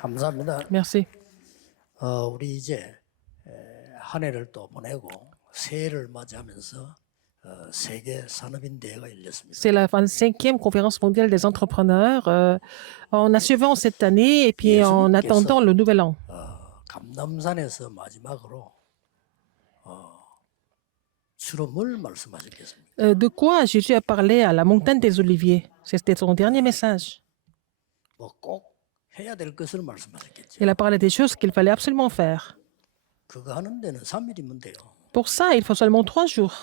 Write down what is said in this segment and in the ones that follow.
감사합니다. Merci. 우리 이제 한 해를 또 보내고 새해를 맞이하면서 세계 산업인 대회가 열렸습니다. C'est la 25e conférence mondiale des entrepreneurs en achevant cette année et puis en attendant le nouvel an. 감남산에서 마지막으로 주로 뭘 말씀하셨겠습니까? De quoi Jésus a parlé à la montagne des Oliviers? C'était son dernier message. 꼭 해야 될 것을 말씀하셨겠죠. Il a parlé des choses qu'il fallait absolument faire. 그거 하는 데는 3일이면 돼요. Pour ça, il faut seulement 3 jours.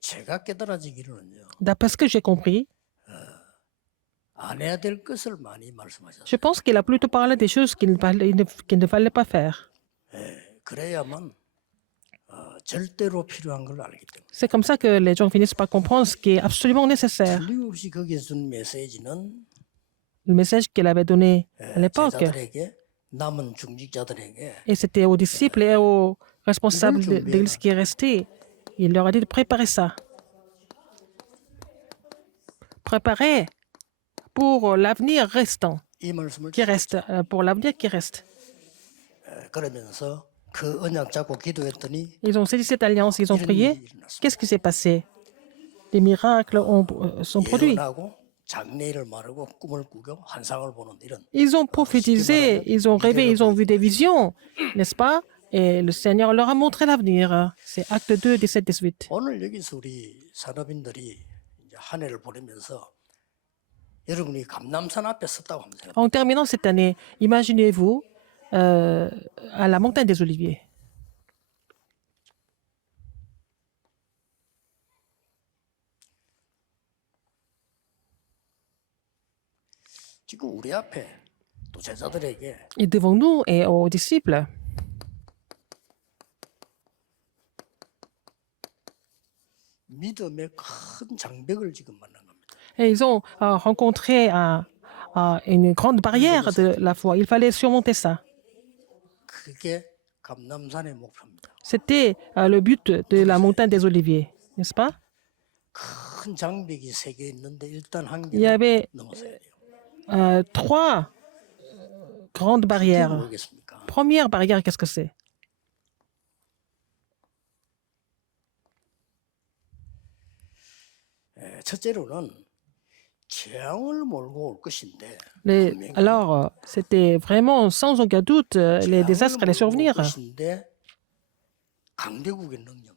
제가 깨달아지기로는요. D'après ce que j'ai compris, 안 해야 될 것을 많이 말씀하셨어요. je pense qu'il a plutôt parlé des choses qu'il ne fallait pas faire. 그래야만 절대로 필요한 걸 알기 때문에. C'est comme ça que les gens finissent par comprendre ce qui est absolument nécessaire. 틀림없이 거기에 준 메시지는 Le message qu'il avait donné à l'époque. 제자들에게 남은 중직자들에게 Et c'était aux disciples et aux responsables de l'Église qui est resté. Il leur a dit de préparer ça. Préparer pour l'avenir restant, 이 말씀을 qui reste, pour l'avenir qui reste. 그러면서 그 언약 잡고 기도했더니 Ils ont saisi cette alliance, ils ont prié. Qu'est-ce qui s'est passé? Des miracles sont produits. 예언하고 장래일을 말하고 꿈을 꾸고 환상을 보는 이런 Ils ont prophétisé, ils ont rêvé, ils ont vu des visions, n'est-ce pas? Et le Seigneur leur a montré l'avenir. C'est Acte 2, 17-18. 오늘 여기서 우리 산업인들이 이제 한 해를 보내면서 여러분이 감남산 앞에 섰다고 하면 돼요. En terminant cette année, imaginez-vous à la montagne des Oliviers. 지금 우리 앞에 또 제자들에게 Et devant nous et aux disciples, 믿음의 큰 장벽을 지금 만난 겁니다. et ils ont rencontré une grande barrière de la foi. Il fallait surmonter ça. 그게 감남산의 목표입니다. C'était le but de la montagne des Oliviers, n'est-ce pas? 큰 장벽이 세 개 있는데 일단 한 Il y 개는 avait 넘어서야 돼요. 3 grandes 그게 barrières. 뭐겠습니까? Première barrière, qu'est-ce que c'est? 첫째로는 재앙을 몰고 올 것인데 Alors, c'était vraiment sans aucun doute les désastres allaient survenir. 것인데 강대국의 능력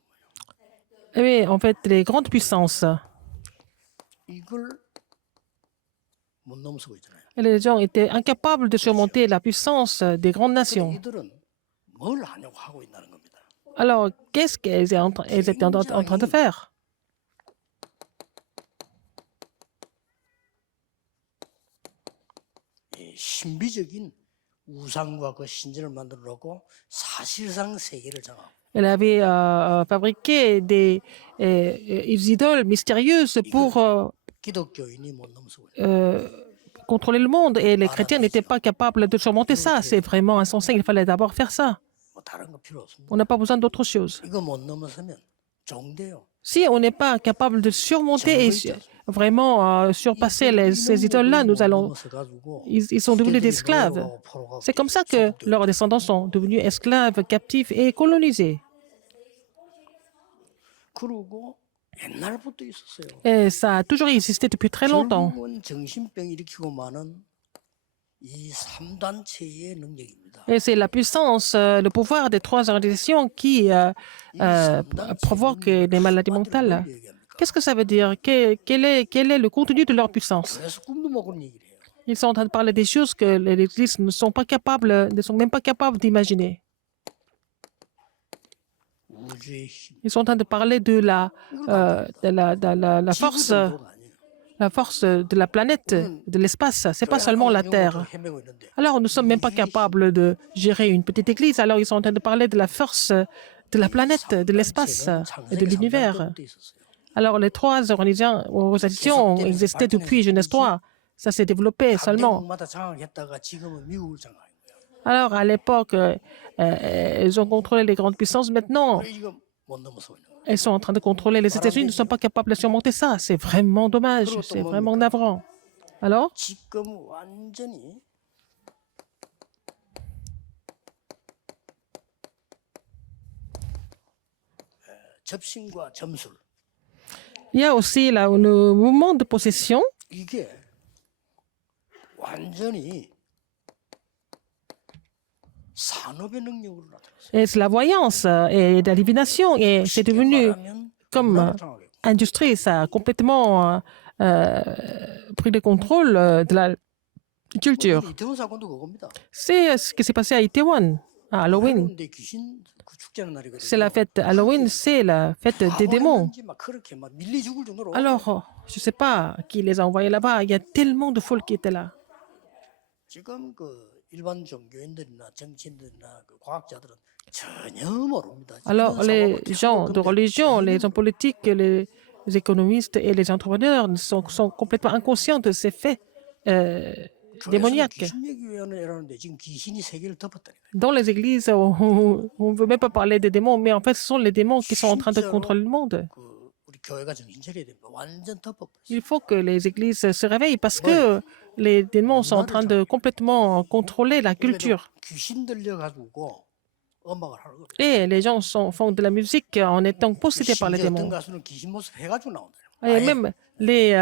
Oui, en fait, les grandes puissances. 이걸 못 넘어서고 있잖아요. Et les gens étaient incapables de surmonter la puissance des grandes nations. 이들은 뭘 하냐고 하고 있다는 겁니다. Alors, qu'est-ce qu'elles étaient en train de faire? 이 신비적인 우상과 그 신전을 만들어 놓고 사실상 세계를 장악하고 Elle avait fabriqué des idoles mystérieuses pour 기독교인이 못 넘어서고 있어요. contrôler le monde et les chrétiens n'étaient pas capables de surmonter ça. C'est vraiment insensé. Il fallait d'abord faire ça. 뭐 다른 거 필요 없습니다. On n'a pas besoin d'autre chose. 이거 못 넘어서면 종돼요. Si on n'est pas capable de surmonter et vraiment surpasser ces idoles-là, ils sont devenus des esclaves. C'est comme ça que leurs descendants sont devenus esclaves, captifs et colonisés. 그러고 옛날부터 있었어요. Et ça a toujours existé depuis très longtemps. 결국은 정신병 일으키고 많은 이 3단체의 능력입니다. Et c'est la puissance, le pouvoir des 3 organisations qui provoquent les maladies mentales. Qu'est-ce que ça veut dire? Quel est le contenu de leur puissance? 그래서 꿈도 못 꾸는 얘기를 해요. Ils sont en train de parler des choses que les églises ne sont même pas capables d'imaginer. 우주의 힘. Ils sont en train de parler de la force, 지구도 아니에요. la force de la planète, de l'espace. C'est pas seulement la Terre. 헤매고 있는데 Alors, nous ne sommes même pas capables de gérer une petite église. Alors, ils sont en train de parler de la force de la planète, de l'espace et de l'univers. 때부터 있었어요. Alors, les 3 organisations ont existé depuis Genèse 3. Ça s'est développé seulement. 각국마다 장악했다가 지금은 미국을 장악한 거예요. Alors, à l'époque, elles ont contrôlé les grandes puissances. Maintenant, 그래 이거 못 넘어서고 있는 거예요. elles sont en train de contrôler les États-Unis. Nous ne sommes pas capables de surmonter ça. C'est vraiment dommage. C'est vraiment navrant. Alors, 지금 완전히 접신과 점술 il y a aussi là, le mouvement de possession. 이게 완전히 산업의 능력으로 나타났어요. Et c'est la voyance et la divination. Et c'est 쉽게 devenu 말하면 comme 문화를 장악했고 industrie. Ça a complètement pris le contrôle de la culture. 이태원 사건도 그겁니다. C'est ce qui s'est passé à Itaewon, à Halloween. 할로윈데 귀신 그 축제하는 날이거든요. C'est la fête Halloween, c'est la fête des démons. 바보였는지 막 그렇게 막 밀리 죽을 정도로 Alors, je ne sais pas qui les a envoyés là-bas. Il y a tellement de foule qui étaient là. 지금 그 일반 종교인들이나 정치인들이나 그 과학자들은 전혀 모릅니다. Alors, 이런 les 상황을 gens de 근데 religion, 전혀 les hommes politiques, les économistes et les entrepreneurs sont complètement inconscients de ces faits 교회에서는 démoniaques. 귀신 얘기하는데 지금 귀신이 세계를 덮었다니까요. Dans les églises, on ne veut même pas parler des démons, mais en fait, ce sont les démons qui sont en train de contrôler le monde. 그 우리 교회가 정신 차려야 됩니다. 완전 덮어버렸어요. Il faut que les églises se réveillent parce que les démons sont en train de complètement contrôler la culture. 귀신 들려가지고 음악을 하는 거예요. Et les gens font de la musique en étant possédés par les 심지어 어떤 démons. 가수는 귀신 모습 해가지고 나온다. Et même les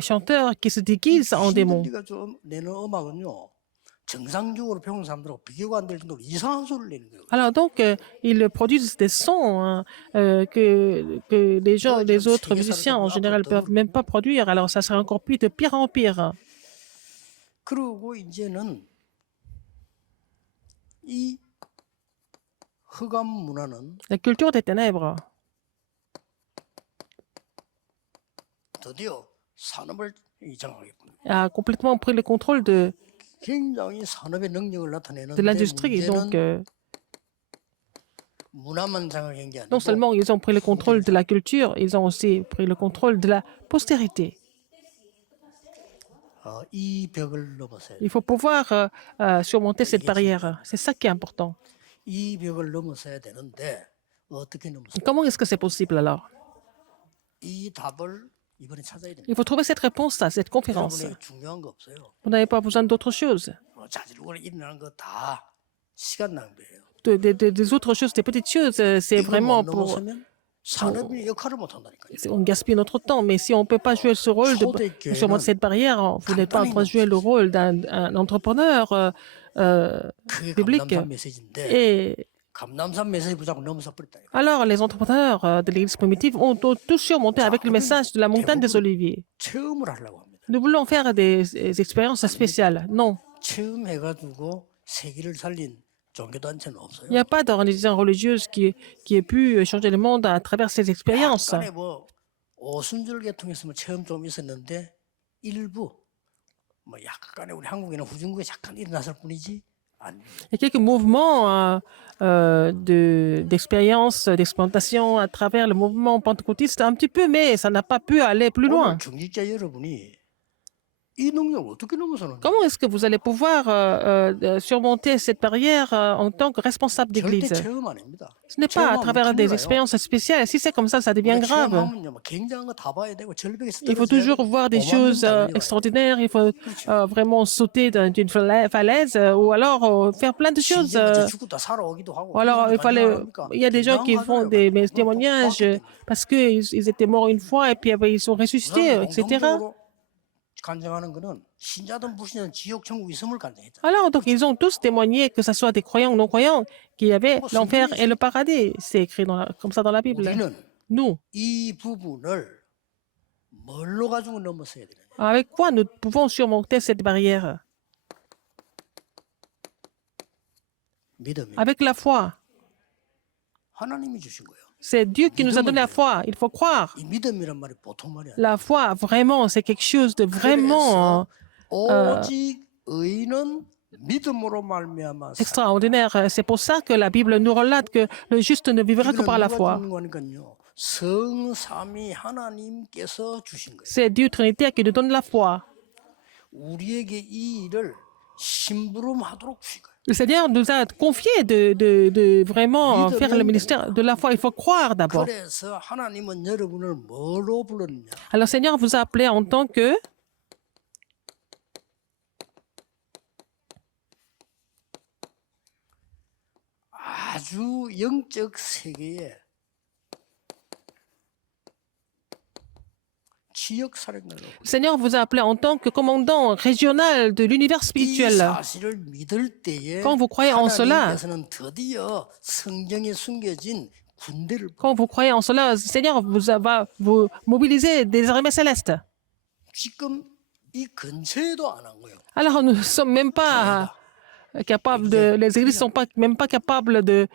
chanteurs qui se déguisent en démons. 귀신 들려가지고 내는 음악은요. 정상적으로 배운 사람들하고 비교가 안 될 정도로 이상한 소리를 내는 거예요. Alors donc, ils produisent des sons hein, que les gens, les autres musiciens en général ne peuvent même pas produire. Alors ça sera encore de pire en pire. 그리고 이제는 이 흑암 문화는 La culture des ténèbres 드디어 산업을 장악했군요. a complètement pris le contrôle 굉장히 산업의 능력을 de 나타내는데 l'industrie. Donc, 문제는 문화만 장악한 게 non 아니고 seulement ils ont pris le contrôle de la culture, ils ont aussi pris le contrôle de la postérité. 이 벽을 넘어서야 Il faut pouvoir surmonter cette barrière. C'est ça qui est important. 이 벽을 넘어서야 되는데 어떻게 넘어서? Comment est-ce que c'est possible alors? 이 답을 이번에 찾아야 됩니다. Il faut trouver cette réponse à cette conférence. 여러분에게 중요한 거 없어요. Vous n'avez pas besoin d'autre chose. 자질구레 일어나는 거 다 시간 낭비예요. Des autres choses, des petites choses, c'est 이거 vraiment 못 pour... 넘어서면 산업이 역할을 못 한다니까요. On gaspille notre temps, mais si on ne peut pas jouer ce rôle de surmonter cette barrière, vous n'êtes pas en train de jouer le rôle d'un entrepreneur 그게 biblique. 감남산 메시지인데 Et 감남산 메시지 붙잡고 넘어서 버렸다. alors, les entrepreneurs de l'Église primitive ont tout surmonté avec le message de la montagne des Oliviers. 체험을 하려고 합니다. Nous voulons faire des expériences spéciales. Non, 체험해가지고 세계를 살린 종교단체는 없어요. il n'y a pas d'organisation religieuse qui ait pu changer le monde à travers ces expériences. 약간의 뭐 오순절 계통에서 뭐 체험 좀 있었는데 일부 뭐 약간의 우리 한국에는 후진국에 잠깐 일어났을 뿐이지 아닙니다. Il y a quelques mouvements d'expérience, d'expérimentation à travers le mouvement pentecôtiste, un petit peu, mais ça n'a pas pu aller plus loin. 오늘 중직자 여러분이 이 능력을 어떻게 넘어서는 거예요? Comment est-ce que vous allez pouvoir surmonter cette barrière en tant que responsable 절대 d'église? 체험 아닙니다. Ce n'est pas à travers des expériences spéciales. Si c'est comme ça devient grave. 체험하면요, 뭐 굉장한 거 다 봐야 되고 절벽에서 Il faut 떨어져야 toujours 되고 voir des 5만 choses 명 달려와요. extraordinaires. Il faut vraiment sauter d'une falaise ou alors faire plein de choses. 심지어 이제 죽었다 살아오기도 하고. Ou alors, il y a des gens qui font des témoignages parce qu'ils étaient morts une fois et puis après, ils sont ressuscités, etc. 간증하는 거는 신자든 불신자든 지옥 천국 있음을 간증했잖아요. Alors, donc, ils ont tous témoigné, que ce soit des croyants ou non-croyants, qu'il y avait l'enfer et le paradis. C'est écrit comme ça dans la Bible. 우리는 Nous, 이 부분을 뭘로 가지고 넘어서야 되느냐? avec quoi nous pouvons surmonter cette barrière? 믿음이 Avec la foi. 하나님이 주신 거예요. C'est Dieu qui nous a donné la foi. Il faut croire. 이 믿음이란 말이 보통 말이 아니에요. La foi, vraiment, c'est quelque chose de vraiment 오직 의인은 믿음으로 말미암아 사. extraordinaire. C'est pour ça que la Bible nous relate que le juste ne vivra que par la foi. 성삼위 하나님께서 주신 거예요. C'est Dieu Trinitaire qui nous donne la foi. 우리에게 이 일을 심부름하도록 주신 거예요. Le Seigneur nous a confié de vraiment faire le ministère de la foi. Il faut croire d'abord. 그래서 하나님은 여러분을 뭐로 불렀냐? Alors, le Seigneur vous a appelé en tant que 아주 영적 세계에 지역 사령관으로 Le Seigneur vous a appelé en tant que commandant régional de l'univers 이 spirituel. 사실을 믿을 때에 Quand vous croyez en cela, 하나님께서는 드디어 성경에 숨겨진 군대를 quand vous croyez en cela, le Seigneur va vous mobiliser des armées célestes. 지금 이 근처에도 안 한 거예요. Alors nous ne sommes même pas capables de, les églises ne sont pas, même pas capables de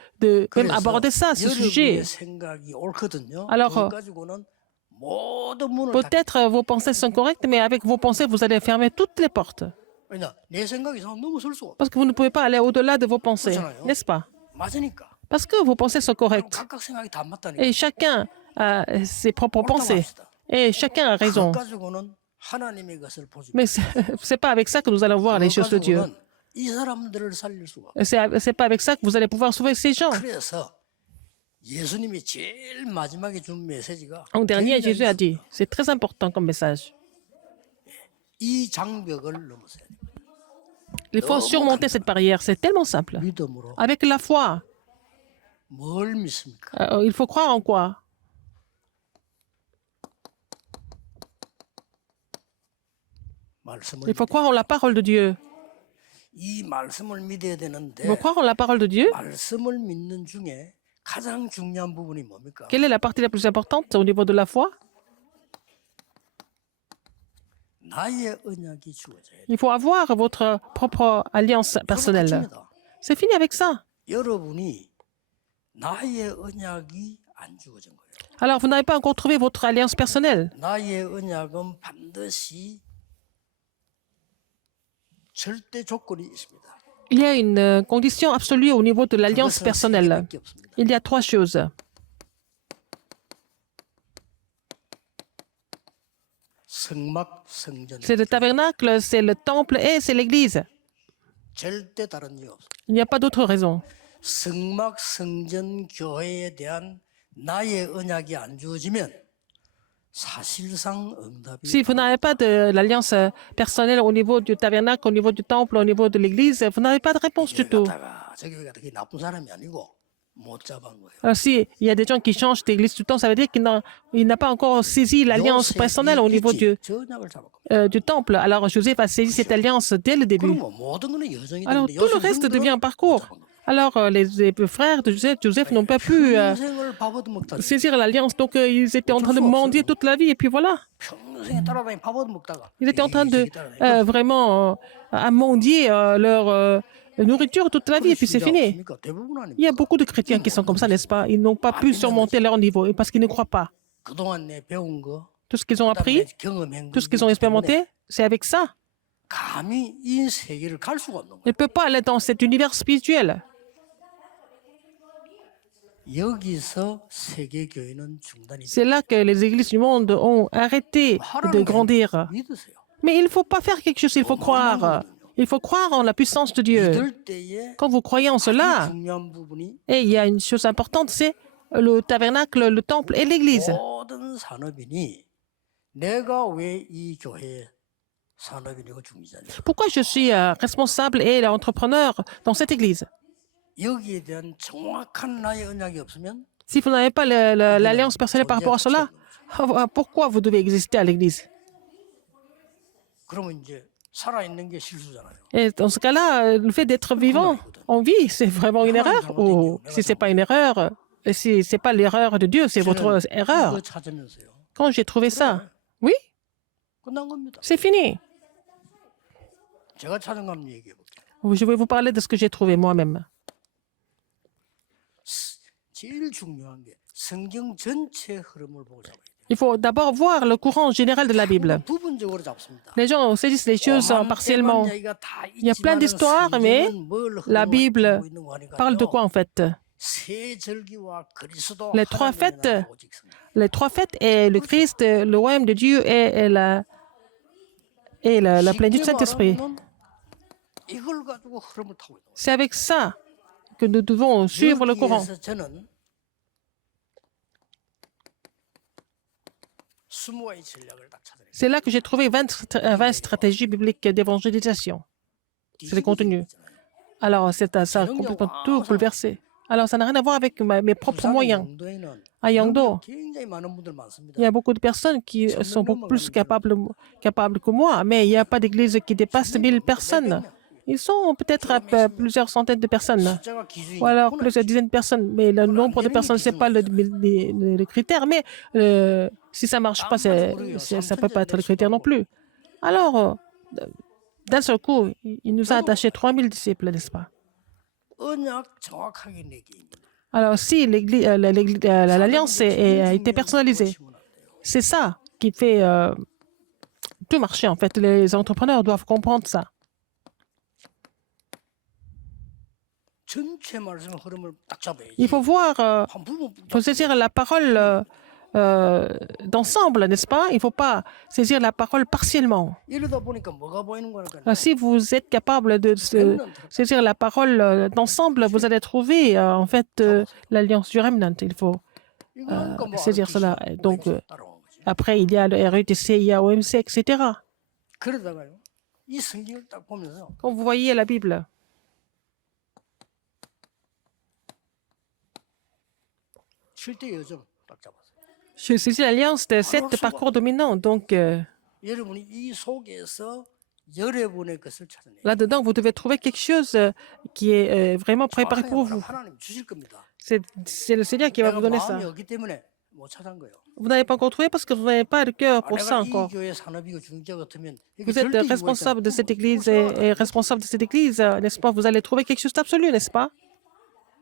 même aborder ça, ce sujet. 여러분의 생각이 옳거든요. Alors, 그거 가지고는 모든 문을 다 Peut-être vos pensées sont correctes, mais avec vos pensées, vous allez fermer toutes les portes. 왜냐 내 생각 이상 넘어설 수가 없어. Parce que vous ne pouvez pas aller au-delà de vos pensées, n'est-ce pas? 맞으니까. Parce que vos pensées sont 그럼 correctes. 각각 생각이 다 맞다니까. Et chacun a ses propres pensées. Et chacun a raison. 그거 가지고는 하나님의 것을 보지. Mais c'est pas avec ça que nous allons voir les choses de Dieu. 이 사람들을 살릴 수가. C'est pas avec ça que vous allez pouvoir sauver ces gens. 그래서 예수님이 제일 마지막에 준 메시지가 En dernier, Jésus a dit, c'est très important comme message. 이 장벽을 넘으세요. Il faut surmonter cette barrière. C'est tellement simple. 믿음으로 Avec la foi, 뭘 믿습니까? il faut croire en quoi? 말씀을 Il faut croire en la parole de Dieu. 이 말씀을 믿어야 되는데 Il faut croire en la parole de Dieu. 말씀을 믿는 중에 가장 중요한 부분이 뭡니까? Quelle est la partie la plus importante au niveau de la foi? 나의 언약이 주어져야 돼. Il faut avoir votre propre alliance personnelle. 끝입니다. C'est fini avec ça. 여러분이 나의 언약이 안 주어진 거예요. Alors, vous n'avez pas encore trouvé votre alliance personnelle. 나의 언약은 반드시 절대 조건이 있습니다. Il y a une condition absolue au niveau de l'alliance 그것은 personnelle. 세 개밖에 없습니다. Il y a trois choses. 성막, 성전. C'est le tabernacle, c'est le temple et c'est l'église. 절대 다른 이유 없어요. Il n'y a pas d'autre raison. 성막, 성전, 교회에 대한 나의 언약이 안 주어지면 사실상 응답이 Si vous n'avez pas de l'alliance personnelle au niveau du tabernacle, au niveau du temple, au niveau de l'église, vous n'avez pas de réponse du tout. 갔다가 저기 갔다가 그게 나쁜 사람이 아니고 못 잡은 거예요. Alors, si il y a des gens qui changent d'église tout le temps, ça veut dire qu'il n'a pas encore saisi l'alliance personnelle au niveau 저 언약을 잡은 겁니다. du temple. Alors, Joseph a saisi cette alliance dès le début. 그럼 모든 거는 여정이 Alors, 되는데 tout le reste devient un parcours. Alors, les frères de Joseph n'ont pas pu 평생을 밥 얻어먹다가 saisir l'alliance, donc ils étaient en train de mendier toute la vie, et puis voilà. 평생에 따라다니 밥 얻어먹다가 Ils étaient en train de vraiment à mendier leur nourriture toute la vie, et puis c'est fini. 대부분 아닙니까? Il y a beaucoup de chrétiens qui sont comme ça, n'est-ce pas? Ils n'ont pas pu surmonter leur niveau parce qu'ils ne croient pas. 그동안 내 배운 거, Tout ce qu'ils ont appris, 경험한 tout ce qu'ils ont expérimenté, c'est avec ça. 감히 이 세계를 갈 수가 없는 거예요. Ils ne peuvent pas aller dans cet univers spirituel. 여기서 세계 교회는 중단이 C'est là que les églises du monde ont arrêté de grandir. 믿으세요. Mais il ne faut pas faire quelque chose, il faut croire. Il faut croire en la puissance de Dieu. 믿을 때에 Quand vous croyez en cela, 중요한 부분이 et il y a une chose importante, c'est le tabernacle, le temple et l'église. 모든 산업인이 내가 왜 이 교회 산업인이고 중지자냐. Pourquoi je suis responsable et l'entrepreneur dans cette église? 여기에 대한 정확한 나의 언약이 없으면 Si vous n'avez pas l'alliance personnelle par rapport à cela, pourquoi vous devez exister à l'église? 그러면 이제 살아있는 게 실수잖아요. Et dans ce cas-là, le fait d'être vivant en vie, c'est vraiment une erreur? Ou si ce n'est pas une erreur, si ce n'est pas l'erreur de Dieu, c'est votre erreur. 이거 찾으면서요. Quand j'ai trouvé ça, oui, 끝난 겁니다. c'est fini. 제가 찾은 거 한번 얘기해 볼게요. Je vais vous parler de ce que j'ai trouvé moi-même. 제일 중요한 게 성경 전체 흐름을 보고 잡아야 돼요. Il faut d'abord voir le courant général de la Bible. 부분적으로 잡습니다. Les gens saisissent les choses partiellement. Il y a plein d'histoires, mais la Bible parle de quoi en fait? Les trois fêtes et le Christ, le royaume de Dieu et la plénitude du Saint-Esprit. 이걸 가지고 흐름을 타고 있는 거예요. C'est avec ça que nous devons suivre le courant. 여기에서 저는 스무 가지 전략을 딱 찾아내요. C'est là que j'ai trouvé 20 stratégies bibliques d'évangélisation. C'est le contenu. Alors, ça a complètement tout bouleversé. Alors, ça n'a rien à voir avec mes propres 부산의 moyens. 영도에는 À Yangdo, 굉장히 많은 분들 많습니다. il y a beaucoup de personnes qui sont beaucoup plus capables que moi, mais il n'y a pas d'église qui dépasse 1000 personnes. Ils sont peut-être à plusieurs centaines de personnes, 숫자가 기준이 ou alors 그건 plusieurs dizaines de personnes. Mais le nombre de personnes, ce n'est pas le critère. Mais si ça ne marche pas, ça ne peut pas être le critère non plus. Alors, d'un seul coup, il nous a attachés 3000 disciples, n'est-ce pas? 언약 정확하게 내게 Alors, si l'alliance a été personnalisée, c'est ça qui fait tout marcher, en fait. Les entrepreneurs doivent comprendre ça. 전체 말씀의 흐름을 딱 잡아야지. Il faut voir, 한 부분 il faut saisir la parole d'ensemble, n'est-ce pas? Il ne faut pas saisir la parole partiellement. 이러다 보니까 뭐가 보이는 거니까 Si vous êtes capable de saisir la parole d'ensemble, vous allez trouver en fait l'alliance du remnant. Il faut 이거 뭐 saisir cela. Donc, 따라오는 거지. après, il y a le RUTC, il y a OMC, etc. 그러다가요. 이 성경을 딱 보면서 Quand vous voyez la Bible, 칠대 요정 딱 잡았어요. je saisis l'alliance de 7 parcours dominants. Donc, 여러분이 이 속에서 여러분의 것을 찾아내요. là-dedans, vous devez trouver quelque chose qui est vraiment préparé pour vous. 하나님 주실 겁니다. C'est le Seigneur qui va 내가 vous donner ça. 마음이 없기 때문에 못 찾은 거예요. Vous n'avez pas encore trouvé parce que vous n'avez pas le cœur 아, pour ça 내가 이 encore. 교회 산업이고 중재 같으면 이게 Vous êtes 절대 responsable de cette église 이루어져 et responsable de cette église, n'est-ce pas? Vous allez trouver quelque chose d'absolu, n'est-ce pas?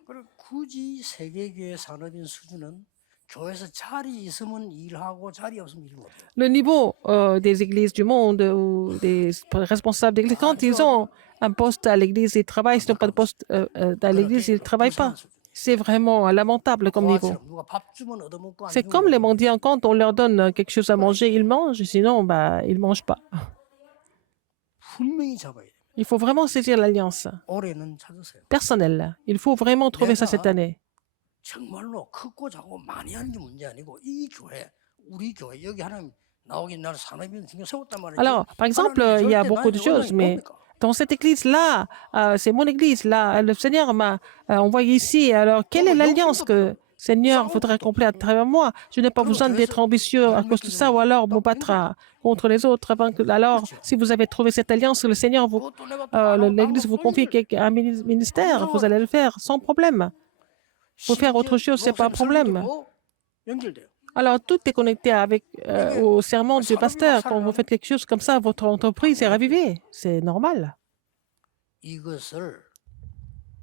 그리고 굳이 세계교회 산업인 수준은 교회에서 자리 있으면 일하고 자리 없으면 일 못해요. Le niveau des églises du monde ou des responsables d'église, quand ils ont un poste à l'église, ils travaillent. S'ils n'ont pas de poste à l'église, ils ne travaillent pas. C'est vraiment lamentable comme niveau. 고아처럼 누가 밥 주면 얻어먹고 안 C'est 주면 comme les mendiants, quand on leur donne quelque chose à manger, ils mangent, sinon, bah, ils ne mangent pas. 분명히 잡아야 돼요. Il faut vraiment saisir l'alliance 올해는 찾으세요. personnelle. Il faut vraiment trouver ça cette année. 정말로 크고 작고 많이 하는 게 문제 아니고 이 교회, 우리 교회 여기 하나님 나오긴 나를 산업인 중에 세웠단 말이에요. Alors, par exemple, il y a beaucoup de choses, mais dans cette église-là, c'est mon église-là, le Seigneur m'a envoyé ici. Alors, quelle est l'alliance que le Seigneur voudrait accomplir à travers moi? Je n'ai pas besoin d'être ambitieux à cause de ça, ou alors me battre contre les autres. Alors, si vous avez trouvé cette alliance, le Seigneur, l'Église vous confie un ministère, vous allez le faire sans problème. Pour faire autre chose, ce n'est pas un problème. Alors, tout est connecté avec au serment du pasteur. Quand vous faites quelque chose comme ça, votre entreprise est ravivée. C'est normal. 이것을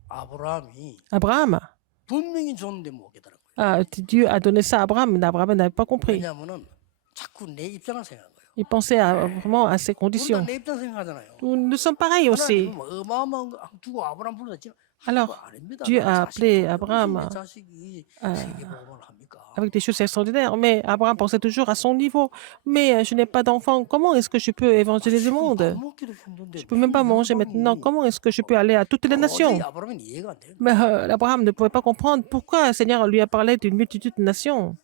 아브라함이 Abraham, 분명히 줬는데 못 깨달은 거예요. Dieu a donné ça à Abraham, mais Abraham n'avait pas compris. 왜냐하면은 자꾸 내 입장을 생각한 거예요. Il pensait vraiment à ses 우리도 conditions. 내 입장 생각하잖아요. Nous sommes pareils aussi. 하나님은 뭐 어마어마한 거 두고 아브라함 불렀지. Alors, 아닙니다. Dieu a appelé 자식이 Abraham 무슨 내 자식이 세계복음을 합니까? avec des choses extraordinaires. Mais Abraham pensait toujours à son niveau. Mais je n'ai pas d'enfant. Comment est-ce que je peux évangéliser le 밥 monde? 먹기도 힘든데 Je ne peux même pas manger maintenant. Comment est-ce que je peux aller à toutes les nations? 도저히 아브라함은 이해가 안 돼요. Mais Abraham ne pouvait pas comprendre pourquoi le Seigneur lui a parlé d'une multitude de nations.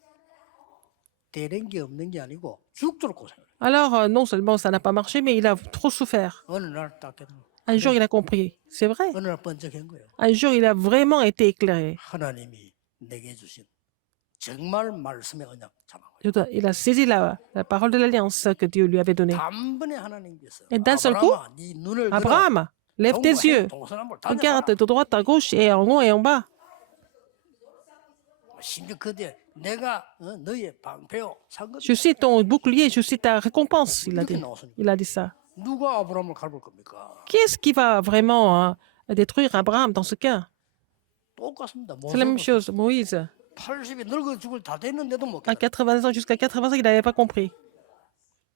되는 게 없는 게 아니고 죽도록 고생을. Alors, non seulement ça n'a pas marché, mais il a trop souffert. 어느 날 딱 깨달아. Un jour, il a compris. C'est vrai. 어느 날 번쩍한 거예요. Un jour, il a vraiment été éclairé. 하나님이 내게 주신 정말 말씀의 언약 잡은 거예요. Il a saisi la parole de l'alliance que Dieu lui avait donnée. 단번에 하나님께서 Et d'un seul coup, 아브라함아, 네 눈을 들어 Abraham, lève tes yeux. 동서남북 Regarde 다녀봐라. de droite à gauche et en haut et en bas. 심지어 그때 내가 너의 방패요 상급 Je suis ton bouclier, je suis ta récompense, il a 이렇게 dit. 나왔으니까 Il a dit ça. 누가 아브라함을 갈볼 겁니까? Qui est-ce qui va vraiment détruire Abraham dans ce cas? 똑같습니다. C'est la même chose. Moïse, 80이 늙어 죽을 다 됐는데도 못 à 깨달아. 80 ans, jusqu'à 80 ans, il n'avait pas compris.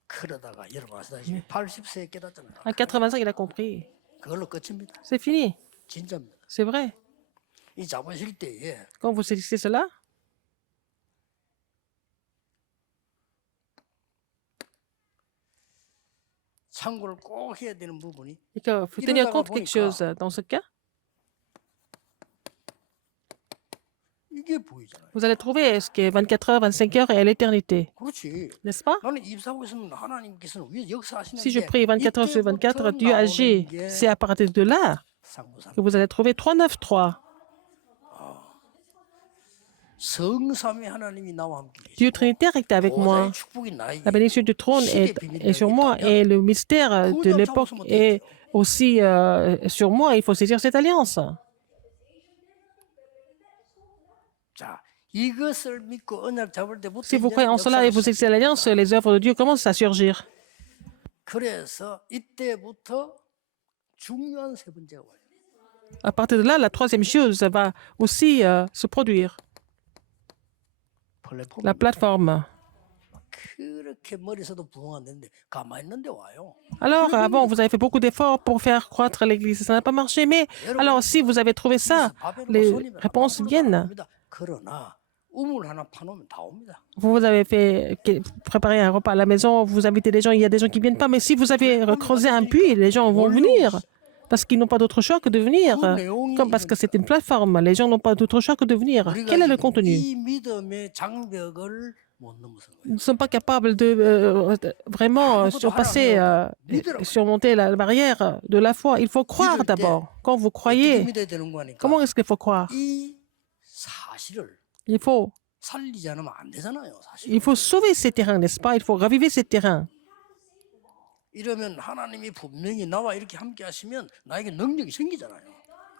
그러다가 여러분 아시다시피 80세에 깨닫잖아요. À 80 ans, il a compris. 그걸로 끝입니다. C'est fini. 진짜입니다. C'est vrai. 이 잡으실 때에 Quand vous saisissez cela, 참고를 꼭 해야 되는 부분이 il faut tenir compte quelque chose dans ce cas. 이게 보이잖아요. Vous allez trouver ce qui est 24 heures, 25 heures et à l'éternité. 그렇지. N'est-ce pas? 나는 입사하고 있으면 하나님께서는 왜 역사하시는데 Si je prie 24 heures sur 24, Dieu agit. C'est à partir de là que vous allez trouver 393. 성삼위 하나님이 나와 함께 Dieu 계시고 Trinitaire était avec moi. 보좌의 축복이 나에게 La bénédiction du trône est sur moi et le mystère de l'époque est aussi sur moi. Il faut saisir cette alliance. 자, 이것을 믿고 언약 잡을 때부터 Si vous croyez en cela et vous saisissez l'alliance, les œuvres de Dieu commencent à surgir. 그래서 이때부터 중요한 세 번째가 와요. À partir de là, la troisième chose va aussi se produire. 플랫폼. La plateforme. 그렇게 머리에서도 부흥 안 되는데 가만히 있는데 와요. Alors, avant, vous avez fait beaucoup d'efforts pour faire croître l'Église. Ça n'a pas marché. Mais alors, si vous avez trouvé ça, les réponses viennent. 그러나 우물 하나 파놓으면 다 옵니다. Vous avez préparé un repas à la maison, vous invitez des gens, il y a des gens qui ne viennent pas. Mais si vous avez creusé un puits, les gens vont venir. Parce qu'ils n'ont pas d'autre choix que de venir. Comme parce que c'est une plateforme. Les gens n'ont pas d'autre choix que de venir. Quel est le contenu? 이 믿음의 장벽을 못 넘어선 거예요. Nous ne sommes pas capables de vraiment surmonter la barrière de la foi. Il faut croire d'abord. Quand vous 어떻게 croyez, 믿어야 되는 거 하니까 comment est-ce qu'il faut croire? 이 사실을 Il faut 살리지 않으면 안 되잖아요, 사실. Il faut sauver ces terrains, n'est-ce pas? Il faut raviver ces terrains. 이러면 하나님이 분명히 나와 이렇게 함께 하시면 나에게 능력이 생기잖아요.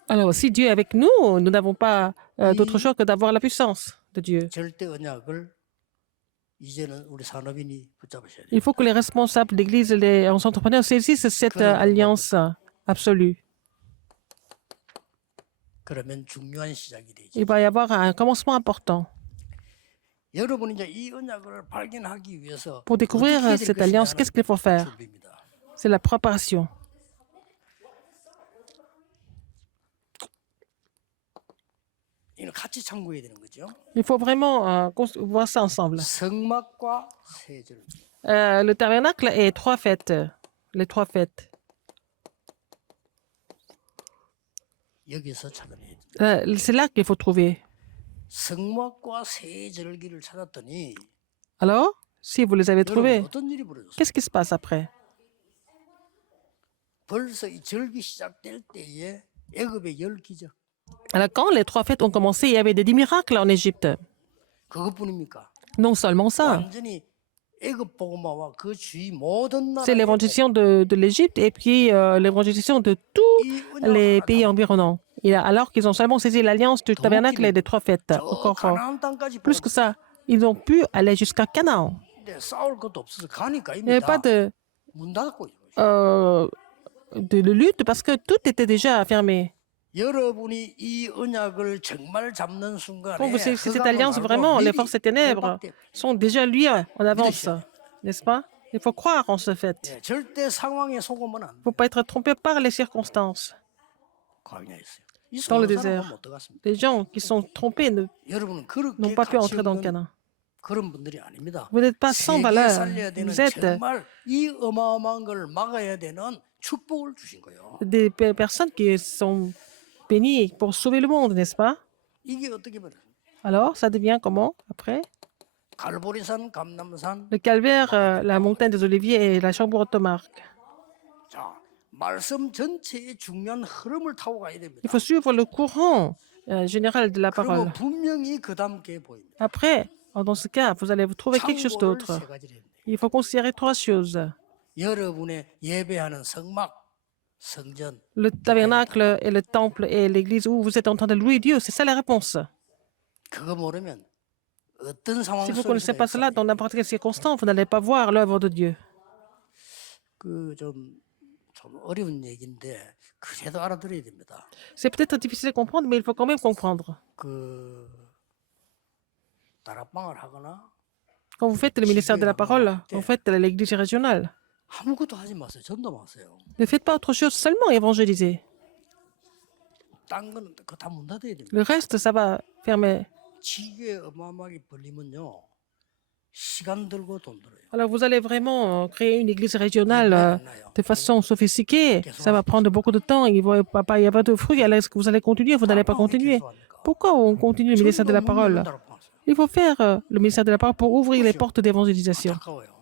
Alors, si Dieu est avec nous, nous n'avons pas d'autre choix que d'avoir la puissance de Dieu. 절대 언약을 이제는 우리 산업인이 붙잡으셔야 돼요. Il faut que les responsables d'église, les entrepreneurs saisissent cette alliance absolue. 그러면 중요한 시작이 되죠. Il va y avoir un commencement important. 여러분이 이제 이 언약을 발견하기 위해서 Pour découvrir 어떻게 될 cette alliance, qu'est-ce qu'il faut faire? 준비입니다. C'est la préparation. 이는 같이 참고해야 되는 거죠. Il faut vraiment voir ça ensemble. 성막과 세절. Le tabernacle et trois fêtes. Les trois fêtes. 여기서 찾아내야 됩니다. C'est là qu'il faut trouver. 성막과 세절기를 찾았더니 Alors, si vous les avez 여러분 trouvés, 어떤 일이 벌어졌어요? qu'est-ce qui se passe après? 벌써 이 절기 시작될 때에 애굽의 열 기적 Alors, quand les trois fêtes ont commencé, il y avait des 10 miracles en Égypte. 그것뿐입니까? Non seulement ça, 완전히 애굽 복음화와 그 주위 모든 c'est 나라의 l'évangélisation de l'Égypte et puis l'évangélisation de tous 이 언약을 les 하나 pays 다 environnants. Et alors qu'ils ont seulement saisi l'alliance du tabernacle et des trois fêtes. 저 Encore 가나안 땅까지 plus que ça, ils ont pu aller jusqu'à Canaan. 보는데 싸울 것도 없어서 가니까 Il 이미 n'y avait pas 다 문 닫았고 de lutte parce que tout était déjà fermé. 여러분이 이 언약을 정말 잡는 순간에 Quand vous saisissez cette 흑암을 alliance, 말고 vraiment, les 미리 forces des ténèbres 결박돼. sont déjà liées en avance, n'est-ce pas? Il faut croire en ce fait. 예, 절대 상황에 속으면 안 Il ne faut pas être trompé par les circonstances. 광야했어요. 이 Dans le 속은 désert. 사람은 못 들어갔습니다. Les gens qui sont trompés 여러분은 그렇게 n'ont pas pu 가치 entrer dans le 없는 Canaan. 그런 분들이 아닙니다. Vous n'êtes pas sans 세계 valeur. 살려야 되는 Vous êtes 정말 이 어마어마한 걸 막아야 되는 축복을 주신 거예요. des personnes qui sont bénies pour sauver le monde, n'est-ce pas? 이게 어떻게 보면 Alors, ça devient comment après? 갈보리산, 감남산. Le calvaire, la montagne des Oliviers et la chambre automarque. 자, 말씀 전체의 중요한 흐름을 타고 가야 됩니다. Il faut suivre le courant général de la 그리고 parole. 분명히 그 다음께 보입니다. Après, dans ce cas, vous allez vous trouver quelque chose 참고를 d'autre. 세 가지를 해야 됩니다. Il faut considérer trois choses. 여러분의 예배하는 성막, 성전, Le tabernacle et le temple et l'église où vous êtes en train de louer Dieu, c'est ça la réponse. 그거 모르면 어떤 상황 Si vous ne connaissez pas cela, 속에서 dans n'importe quelle circonstance, vous n'allez pas voir l'œuvre de Dieu. 그좀 어려운 얘기인데 그래도 알아들어야 됩니다. C'est peut-être difficile à comprendre, mais il faut quand même comprendre. 그 다락방을 하거나 Quand vous faites le ministère de la parole, vous faites l'église régionale. 아무것도 하지 마세요. 전도 마세요. Ne faites pas autre chose, seulement évangéliser. 딴 거는 그거 다 문 닫아야 됩니다. Le reste, ça va fermer. 지게 어마어마하게 벌리면요. 시간 들고 돈 들어요. Alors, vous allez vraiment créer une église régionale de façon sophistiquée. Ça va prendre beaucoup de temps. Il n'y a pas de fruits. Alors, est-ce que vous allez continuer? Vous n'allez pas continuer. Pourquoi on continue le ministère de la parole? Il faut faire le ministère de la parole pour ouvrir les portes d'évangélisation. 안타까워요.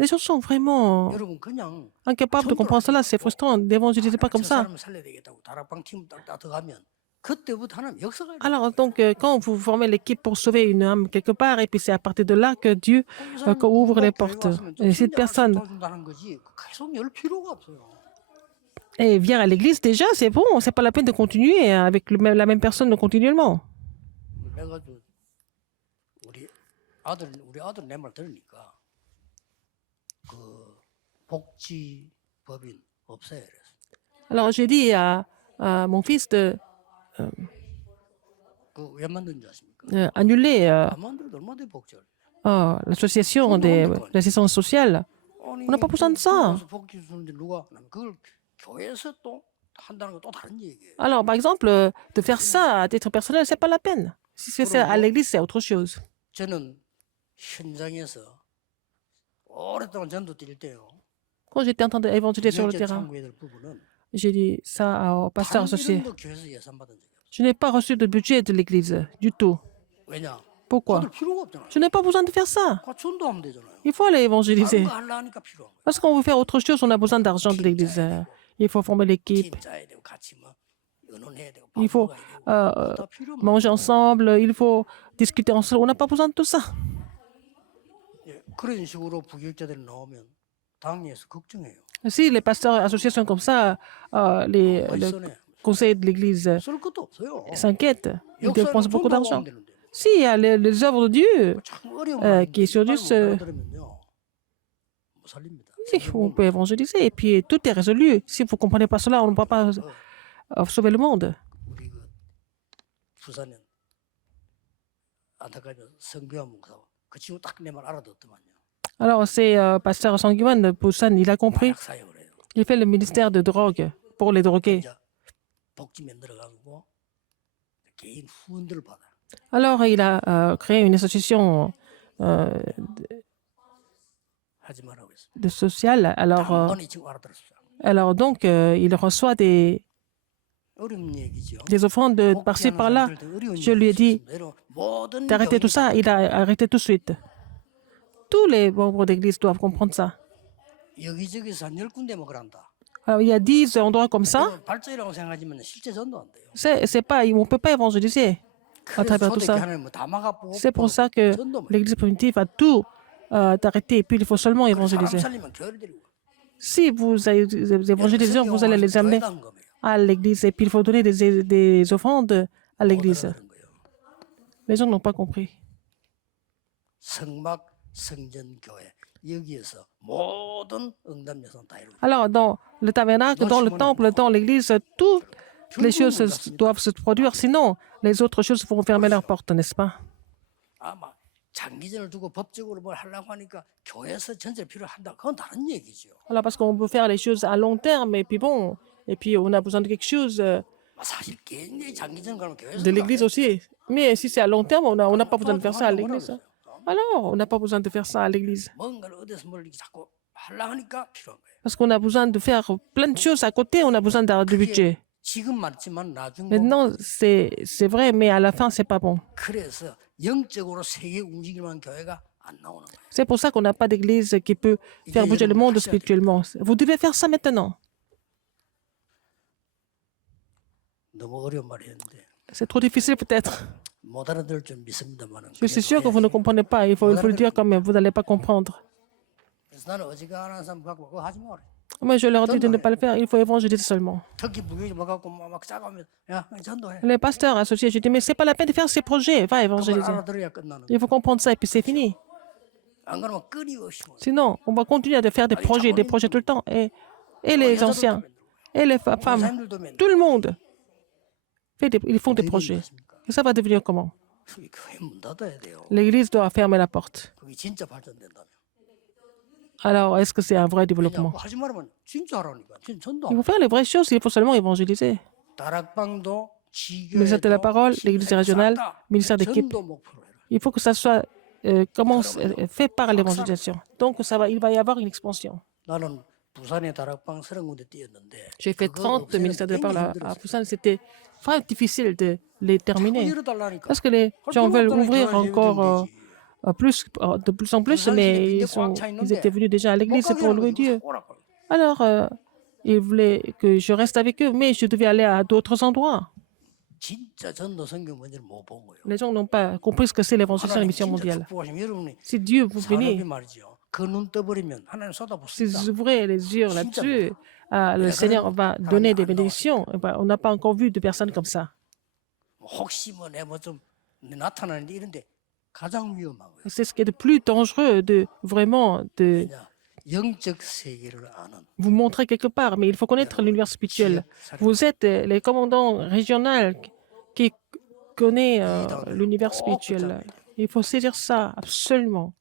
Les gens sont vraiment 여러분 그냥 incapables de comprendre cela. C'est frustrant. N'évangélisez pas comme ça. 사람을 살려야 되겠다고 다락방 팀 딱 들어가면 그때부터 하나님 역사가 일어나요. Alors, donc, quand vous formez l'équipe pour sauver une âme quelque part, et puis c'est à partir de là que Dieu 이 사람이 ouvre les 누군가 교회 portes. 왔으면 좀 Et cette 신장을 personne 시켜준다는 거지 계속 열 필요가 없어요. vient à l'église, déjà, c'est bon, c'est pas la peine de continuer avec la même personne continuellement. 그래가지고 우리 아들 내 말 들으니까 그 복지법인 없어요. 그래서 Alors, j'ai dit à mon fils de 그왜 만든 줄 아십니까? annuler 안 만들어도 얼마나 복지를. l'association de l'assistance sociale. 아니, On n'a pas besoin de ça. 그래서 복지 주는데 누가 그걸 교회에서 또 한다는 건 또 다른 얘기예요. Alors, par exemple, de faire ça à titre personnel, c'est pas la peine. Si c'est ça à l'église, c'est autre chose. 저는 현장에서 오랫동안 전도 뛸 때요. Quand j'étais en train d'évangéliser sur le 부역자 terrain, 참고해야 될 부분은 j'ai dit ça au pasteur associé. 도 교회에서 예산 받은 적이 없어요. Je n'ai pas reçu de budget de l'église du tout. 왜냐? Pourquoi? 받을 필요가 없잖아요. Je n'ai pas besoin de faire ça. 그 전도하면 되잖아요. Il faut aller évangéliser. 다른 거 하려니까 필요한 거예요. Parce qu'on veut faire autre chose, on a besoin d'argent de l'église. Il faut former l'équipe. 팀 짜야 되고 같이 뭐 의논해야 되고 Il faut 먹어야 되고 다 필요 없는 manger ensemble, il faut discuter ensemble. On n'a pas besoin de tout ça. 예, 그런 식으로 부역자들이 나오면 당에서 걱정해요. Si les pasteurs associés sont comme ça, le 써네. conseil de l'église 쓸 것도 없어요. s'inquiète. Ils 역사는 dépensent beaucoup 전도하고 d'argent. 하면 되는데. Si, il y a les œuvres de Dieu. 참 어려운 말인데 qui est sur 말 juste, 못 알아들으면요. 못 살립니다. Si, on peut évangéliser et puis tout est résolu. Si vous ne comprenez pas cela, on ne pourra pas sauver le monde. 우리 그 부산에 안타깝게 성교한 목사 그 친구 딱 내 말 알아듣더만요. Alors, c'est pasteur Sanguiwan de Busan, il a compris. 마약 사역을 해요. Il fait le ministère de drogue pour les drogués. 이제 복지 만들어가지고 개인 후원들을 받아. Alors, il a créé une association 하지 말라고 했어요. de sociale. 단번에 이 친구 알아들었어요. Alors donc, il reçoit 어려운 얘기죠. des offrandes de par-ci, par-là. Je lui ai dit d'arrêter tout ça. Il a arrêté tout de suite. Tous les membres d'église doivent comprendre ça. 여기저기서 한 10군데 먹으란다. Alors, il y a 10 endroits comme ça. 발전이라고 생각하지만 실제 전도 안 돼요. C'est pas, on ne peut pas évangéliser à travers tout ça. C'est pour ça que l'église primitive a tout arrêté. Et puis, il faut seulement évangéliser. Si vous évangélisez, vous allez les amener à l'église. Et puis, il faut donner des offrandes à l'église. Les gens n'ont pas compris. 성막, 성전교회 여기에서 모든 응답 예산 다 이루어져요. Alors, dans le tabernacle, dans le temple, dans l'église, toutes les choses doivent se produire. Sinon, les autres choses vont fermer leurs portes, n'est-ce pas? 아마 장기전을 두고 법적으로 뭘 하려고 하니까 교회에서 전체를 필요한다. 그건 다른 얘기죠. Alors, parce qu'on veut faire les choses à long terme, et puis bon, et puis on a besoin de quelque chose 사실 굉장히 장기전 가면 교회에서 de l'église aussi. Mais si c'est à long terme, on n'a pas besoin de faire ça à l'église. Alors, on n'a pas besoin de faire ça à l'église. 뭔가를 어디서 뭘 이렇게 자꾸 하려고 하니까 필요한 거예요. Parce qu'on a besoin de faire plein de choses à côté, on a besoin de budget. 지금 맞지만 나중 Maintenant, c'est vrai, mais à la fin, c'est pas bon. 그래서 영적으로 세계 움직일 만한 교회가 안 나오는 거예요. C'est pour ça qu'on n'a pas d'église qui peut faire bouger le monde spirituellement. Vous devez faire ça maintenant. 너무 어려운 말을 했는데 C'est trop difficile peut-être. 못 알아들을 줄 믿습니다만. Je suis sûr que vous ne comprenez pas. Il faut le dire quand même. Vous n'allez pas comprendre. 그래서 나는 어지간한 사람 갖고 그거 하지 마라. Moi, je leur dis de ne pas le faire. Il faut évangéliser seulement. 특히 부교지 뭐 갖고 막 짜가면 야 전도해. Les pasteurs associés, je dis, mais c'est pas la peine de faire ces projets. Va 그걸 évangéliser. 알아들어야 끝나는. Il faut comprendre ça et puis c'est fini. 안 그러면 끊임없이 뭐. Sinon, on va continuer à faire des projets tout le temps. Et les anciens, et les femmes, tout le monde, ils font des projets. Et ça va devenir comment? 교회 문 닫아야 돼요. L'église doit fermer la porte. 그게 진짜 발전된다면. Alors, est-ce que c'est un vrai développement? 하지 말으면 진짜 하라니까. 진짜 전도. Il faut faire les vraies choses, il faut seulement évangéliser. 다락방도 Ministère de la parole, l'église régionale, ministère d'équipe. 전도 목표로 해라. Il faut que ça soit fait par l'évangélisation. Donc, il va y avoir une expansion. 나는 부산에 다락방 30군데 뛰었는데 J'ai fait 30 ministères de la parole à Busan. C'était très difficile de les terminer. Parce que les gens veulent ouvrir encore de plus en plus, mais ils étaient venus déjà à l'église pour louer Dieu. Alors, ils voulaient que je reste avec eux, mais je devais aller à d'autres endroits. 진짜 전도 선교 뭔지를 못 본 거예요. Les gens n'ont pas compris ce que c'est l'évangélisation et la 하나님 mission 진짜 mondiale. 축복하시면 여러분이 Si Dieu vous 산업이 bénit, 말이죠. 그 눈 떠버리면 하나님 si 쏟아붓습니다. vous ouvrez les yeux là-dessus, le Seigneur va 하나님 donner des 안 bénédictions. Eh ben, on n'a pas encore vu de personnes comme ça. 혹시 뭐 내 뭐 좀 나타나는데 이런데 가장 위험한 거예요. C'est ce qui est de plus dangereux de vraiment de 왜냐? 영적 세계를 아는 vous montrer quelque part, mais il faut connaître l'univers spirituel. Vous êtes les commandants régionaux qui connaissent l'univers spirituel. Il faut saisir ça absolument.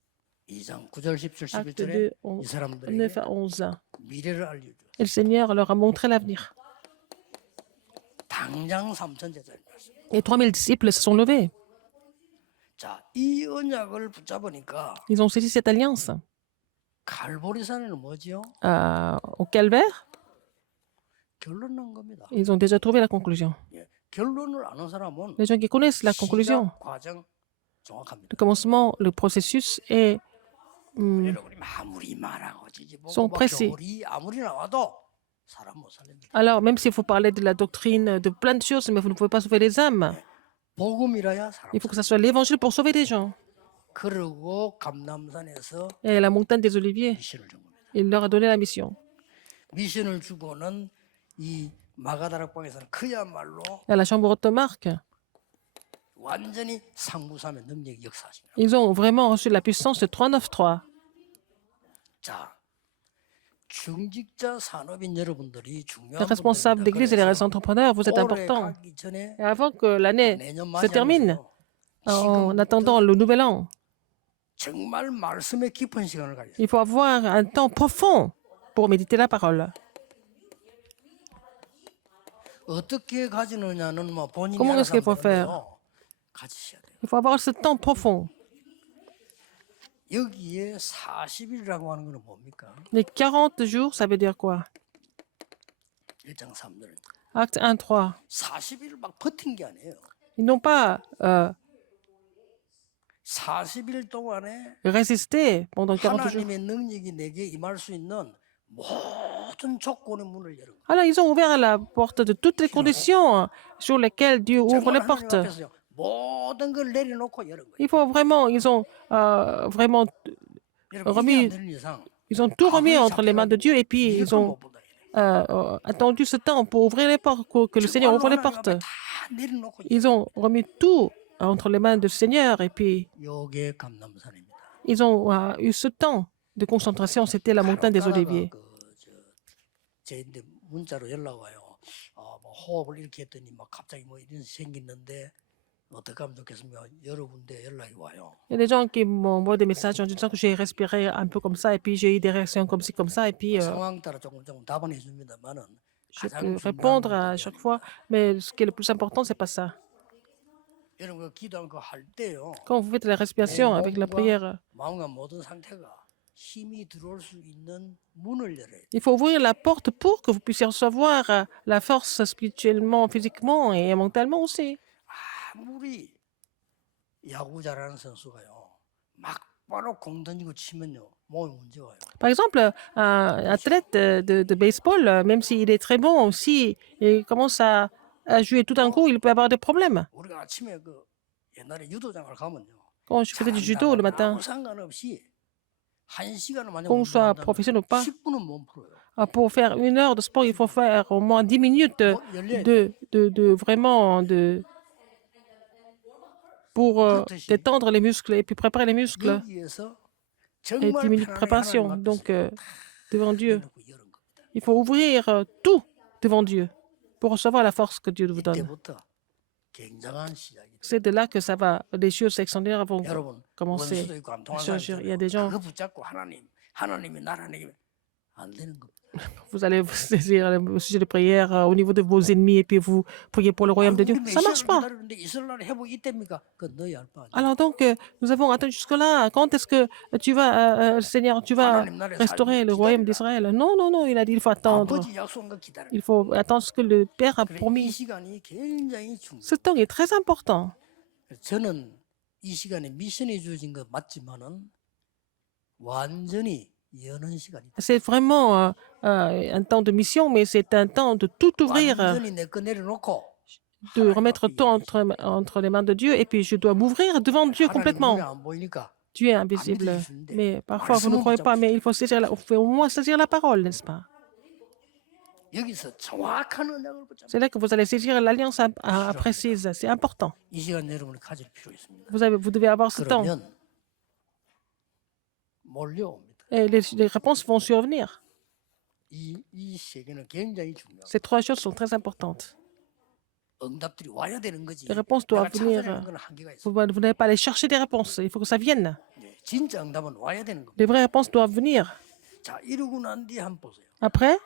2장 9절 10절 Acte 11절에 2, 이 사람들에게 9 à 11. 미래를 알려줘. Et le Seigneur leur a montré l'avenir. 당장 3천 제자를 말씀. Et 3000 disciples se sont levés. 자, 이 언약을 붙잡으니까 Ils ont saisi cette alliance. 갈보리산에는 뭐지요? Au calvaire, 결론 난 겁니다. ils ont déjà trouvé la conclusion. 예, 결론을 아는 사람은 Les gens qui connaissent la conclusion, 시작 과정 정확합니다. le commencement, le processus est 여러분이 아무리 말하고 지지보고 sont précis. 교리 아무리 나와도 사람 못 살립니다. Alors, même s'il faut parler de la doctrine, de plein de choses, mais vous ne pouvez pas sauver les âmes. 복음이라야 사람. Il faut que ce soit l'évangile pour sauver des gens. 그러고 감남산에서 Et à la montagne des Oliviers, 미션을 준 겁니다. il leur a donné la mission. 미션을 주고는 이 마가다락방에서는 그야말로 À la chambre haute de Marc, 완전히 상부삼의 능력이 역사하십니다. ils ont vraiment reçu la puissance de 393. 자, 중직자 산업인 여러분들이 Les 중요한 responsables d'église et les entrepreneurs, vous êtes 올해 importants. 가기 전에 Et avant que l'année 내년 se termine, en attendant le nouvel an, 정말 말씀의 깊은 시간을 가져요. il faut avoir un temps profond pour méditer la parole. 어떻게 가지느냐는 뭐 본인이 Comment est-ce 알아서 qu'il faut 하면 faire? 되는데요. 가지셔야 돼요. Il faut avoir ce temps profond. 여기에 40일이라고 하는 것은 뭡니까? Les 40 jours, ça veut dire quoi? 1장 3절. Acte 1, 3. 40일 막 버틴 게 아니에요. Ils n'ont pas 40일 동안에 résisté pendant 40 jours. 하나님의 능력이 내게 임할 수 있는 모든 조건의 문을 열은 거예요. Alors, ils ont ouvert la porte de toutes les conditions sur lesquelles Dieu ouvre les 정말 하나님 portes. 앞에서요. 모든 걸 내려놓고 열은 거예요. Il faut vraiment, ils ont vraiment, 여러분 이게 안 되는 이상 ils ont tout remis entre les mains de Dieu et puis ils 미래를 ont 못 본다. attendu ce temps pour ouvrir les portes, que le Seigneur ouvre les portes. 다 내려놓고 Ils ont remis tout entre les mains du Seigneur et puis 요게 감남산입니다. ils ont eu ce temps de concentration. C'était la montagne des Oliviers. 제인데 문자로 연락 와요. 뭐 호흡을 이렇게 했더니 막 갑자기 뭐 이런 생기는데 어떻게 하면 좋겠습니까? 여러 군데 연락이 와요. Il y a des gens qui m'envoient des messages en disant que j'ai respiré un peu comme ça et puis j'ai eu des réactions comme ci, comme ça et puis 상황 따라 조금 답은 해줍니다만은 je 가장 peux 중요한 répondre à 문제는 chaque fois. Mais ce qui est le plus important, c'est pas ça. 여러분 그 기도한 거 할 때요. Quand vous faites la respiration avec la prière, 마음과 모든 상태가 힘이 들어올 수 있는 문을 열어야 돼요. il faut ouvrir la porte pour que vous puissiez recevoir la force spirituellement, physiquement et mentalement aussi. 아무리 야구 잘하는 선수가요. 막바로 공 던지고 치면요. 몸에 문제가 와요. Par exemple, un athlète de baseball, même s'il est très bon, si il commence à jouer tout d'un coup, il peut avoir des problèmes. 우리가 아침에 그 옛날에 유도장을 가면요. Quand je faisais du judo le matin, 아무 상관없이 1시간을 만약 qu'on soit 운동한다면 professionnel ou pas, 10분은 몸 풀어요. pour faire 1 heure de sport, il faut faire au moins 10 minutes 열려야 돼요. pour détendre les muscles et puis préparer les muscles. 여기에서 Et 10 정말 minutes de 편안하게 préparation. 하나님 Donc, 앞에서 devant Dieu, 내놓고 열은 겁니다. il faut ouvrir tout devant Dieu pour recevoir la force que Dieu vous donne. 이때부터 굉장한 시작이 돼요. C'est de là que ça va, les choses extraordinaires vont 여러분 commencer. 원수도 있고 암통한 surgir. Il y a 사람이 des gens, 그거 붙잡고 하나님이 나라는 안 되는 겁니다. vous allez vous saisir le sujet de prière au niveau de vos ennemis et puis vous priez pour le royaume de Dieu. 우리 Ça marche 메시아를 pas. 기다리는데 이스라엘 회복이 이때입니까? 그건 너희 알 바 아니야. Alors donc, nous avons atteint jusque-là. Quand est-ce que tu vas, Seigneur, tu vas 하나님 나라에 restaurer le 살고 royaume 기다리라. d'Israël? Non, non, non, il a dit il faut attendre. 아버지 약속한 거 기다려. Il faut attendre ce que le Père a 그래, 이 promis. 시간이 굉장히 중요해요. Ce temps est très important. 저는 이 시간에 미션이 주어진 거 맞지만은 완전히 여는 시간이다. C'est vraiment un temps de mission, mais c'est un temps de tout ouvrir. 완전히 내 거 내려놓고 de remettre tout entre les mains de Dieu et puis je dois m'ouvrir devant Dieu 하나님 눈에 complètement. 안 보이니까 Dieu est 안 invisible. 믿으시는데 Mais parfois, vous ne 말씀은 croyez pas, 붙잡으시죠. mais il faut au moins saisir la parole, n'est-ce pas? 여기서 정확한 언약을 붙잡는 C'est là que vous allez saisir l'alliance précise. C'est important. 이 시간 여러분이 가질 필요 있습니다. Vous devez avoir ce temps. 그러면 몰려옵니다. Et les réponses vont survenir. 이 세계는 굉장히 중요해요. Ces trois choses sont très importantes. 응답들이 와야 되는 거지. Les réponses 내가 doivent venir. 찾아내는 건 한계가 있어. Vous n'allez pas aller chercher des réponses. Il faut que ça vienne. 진짜 응답은 와야 되는 겁니다. Les vraies réponses doivent venir. 자, 이러고 난 뒤에 한번 보세요. Après,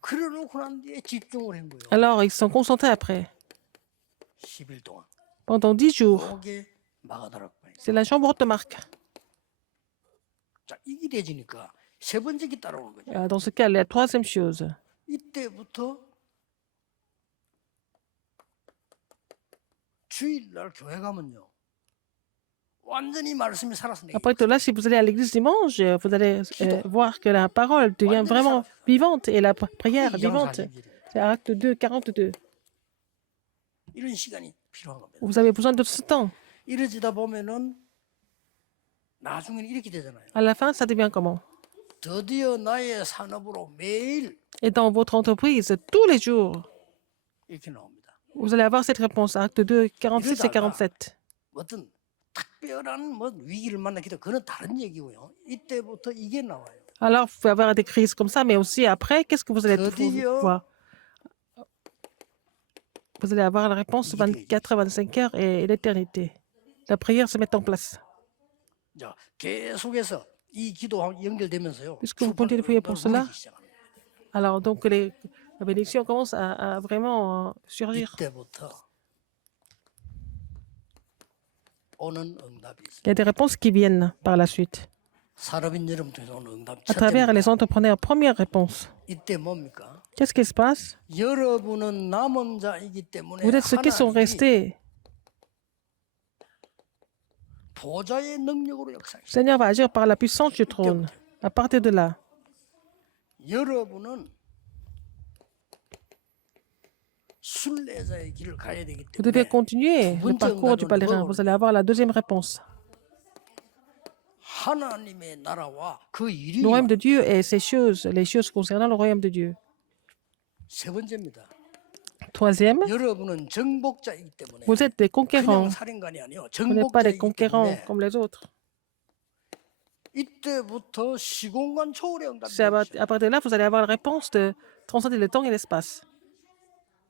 그러놓고 난 뒤에 집중을 한 거예요. alors ils sont concentrés après. 10일 동안. Pendant 10 jours. 이게 마가다락방이에요. C'est la chambre de Marc. 자, 이게 되지니까 세 번째 게 따라오는 거죠. Dans ce cas, la troisième chose. 이때부터 주일날 교회 가면요. 완전히 말씀이 살아서 내게 Après tout là, si vous allez à l'église dimanche, vous allez voir que la parole devient vraiment vivante et la prière vivante. C'est Acte 2, 42. 이런 시간이 필요한 겁니다. Vous avez besoin de ce temps. 이러지다 보면은 나중에는 이렇게 되잖아요. À la fin, ça devient comment? 드디어 나의 산업으로 매일 Et dans votre entreprise, tous les jours, 이렇게 나옵니다. vous allez avoir cette réponse. Acte 2, 46 et 47. 어떤 특별한 뭐 위기를 만나기도 그건 다른 얘기고요. 이때부터 이게 나와요. Alors, vous pouvez avoir des crises comme ça, mais aussi après, qu'est-ce que vous allez voir? Vous allez avoir la réponse 24 à 25 heures et l'éternité. La prière se met en place. 자, 계속해서 이 기도 연결되면서요. Puisque vous continuez de prier pour cela, alors donc la bénédiction commence à vraiment surgir. 이때부터 오는 응답이 있어요. Il y a des réponses qui viennent par la suite. 사람인 여러분 통해서 오는 응답. À travers les entrepreneurs, première réponse. 이때 뭡니까? Qu'est-ce qui se passe? 여러분은 남은 자이기 때문에 Vous êtes ceux qui sont 하나님이 restés. 보좌의 능력으로 Le 역사하시죠. Seigneur va agir par la puissance du trône. À partir de là, 여러분은 순례자의 길을 가야 되기 vous devez 때문에 continuer le parcours du pèlerin. Vous allez avoir la deuxième réponse. 하나님의 나라와 그 일이 Le royaume de Dieu et ces choses, les choses concernant le royaume de Dieu. 세 번째입니다. Troisième, 여러분은 정복자이기 때문에 vous êtes des conquérants. 그냥 살인관이 아니요 Vous n'êtes pas des 정복자이기 conquérants 때문에 comme les autres. 이때부터 시공간 초월의 응답이 C'est 되죠. à partir de là, vous allez avoir la réponse de transcender le temps et l'espace.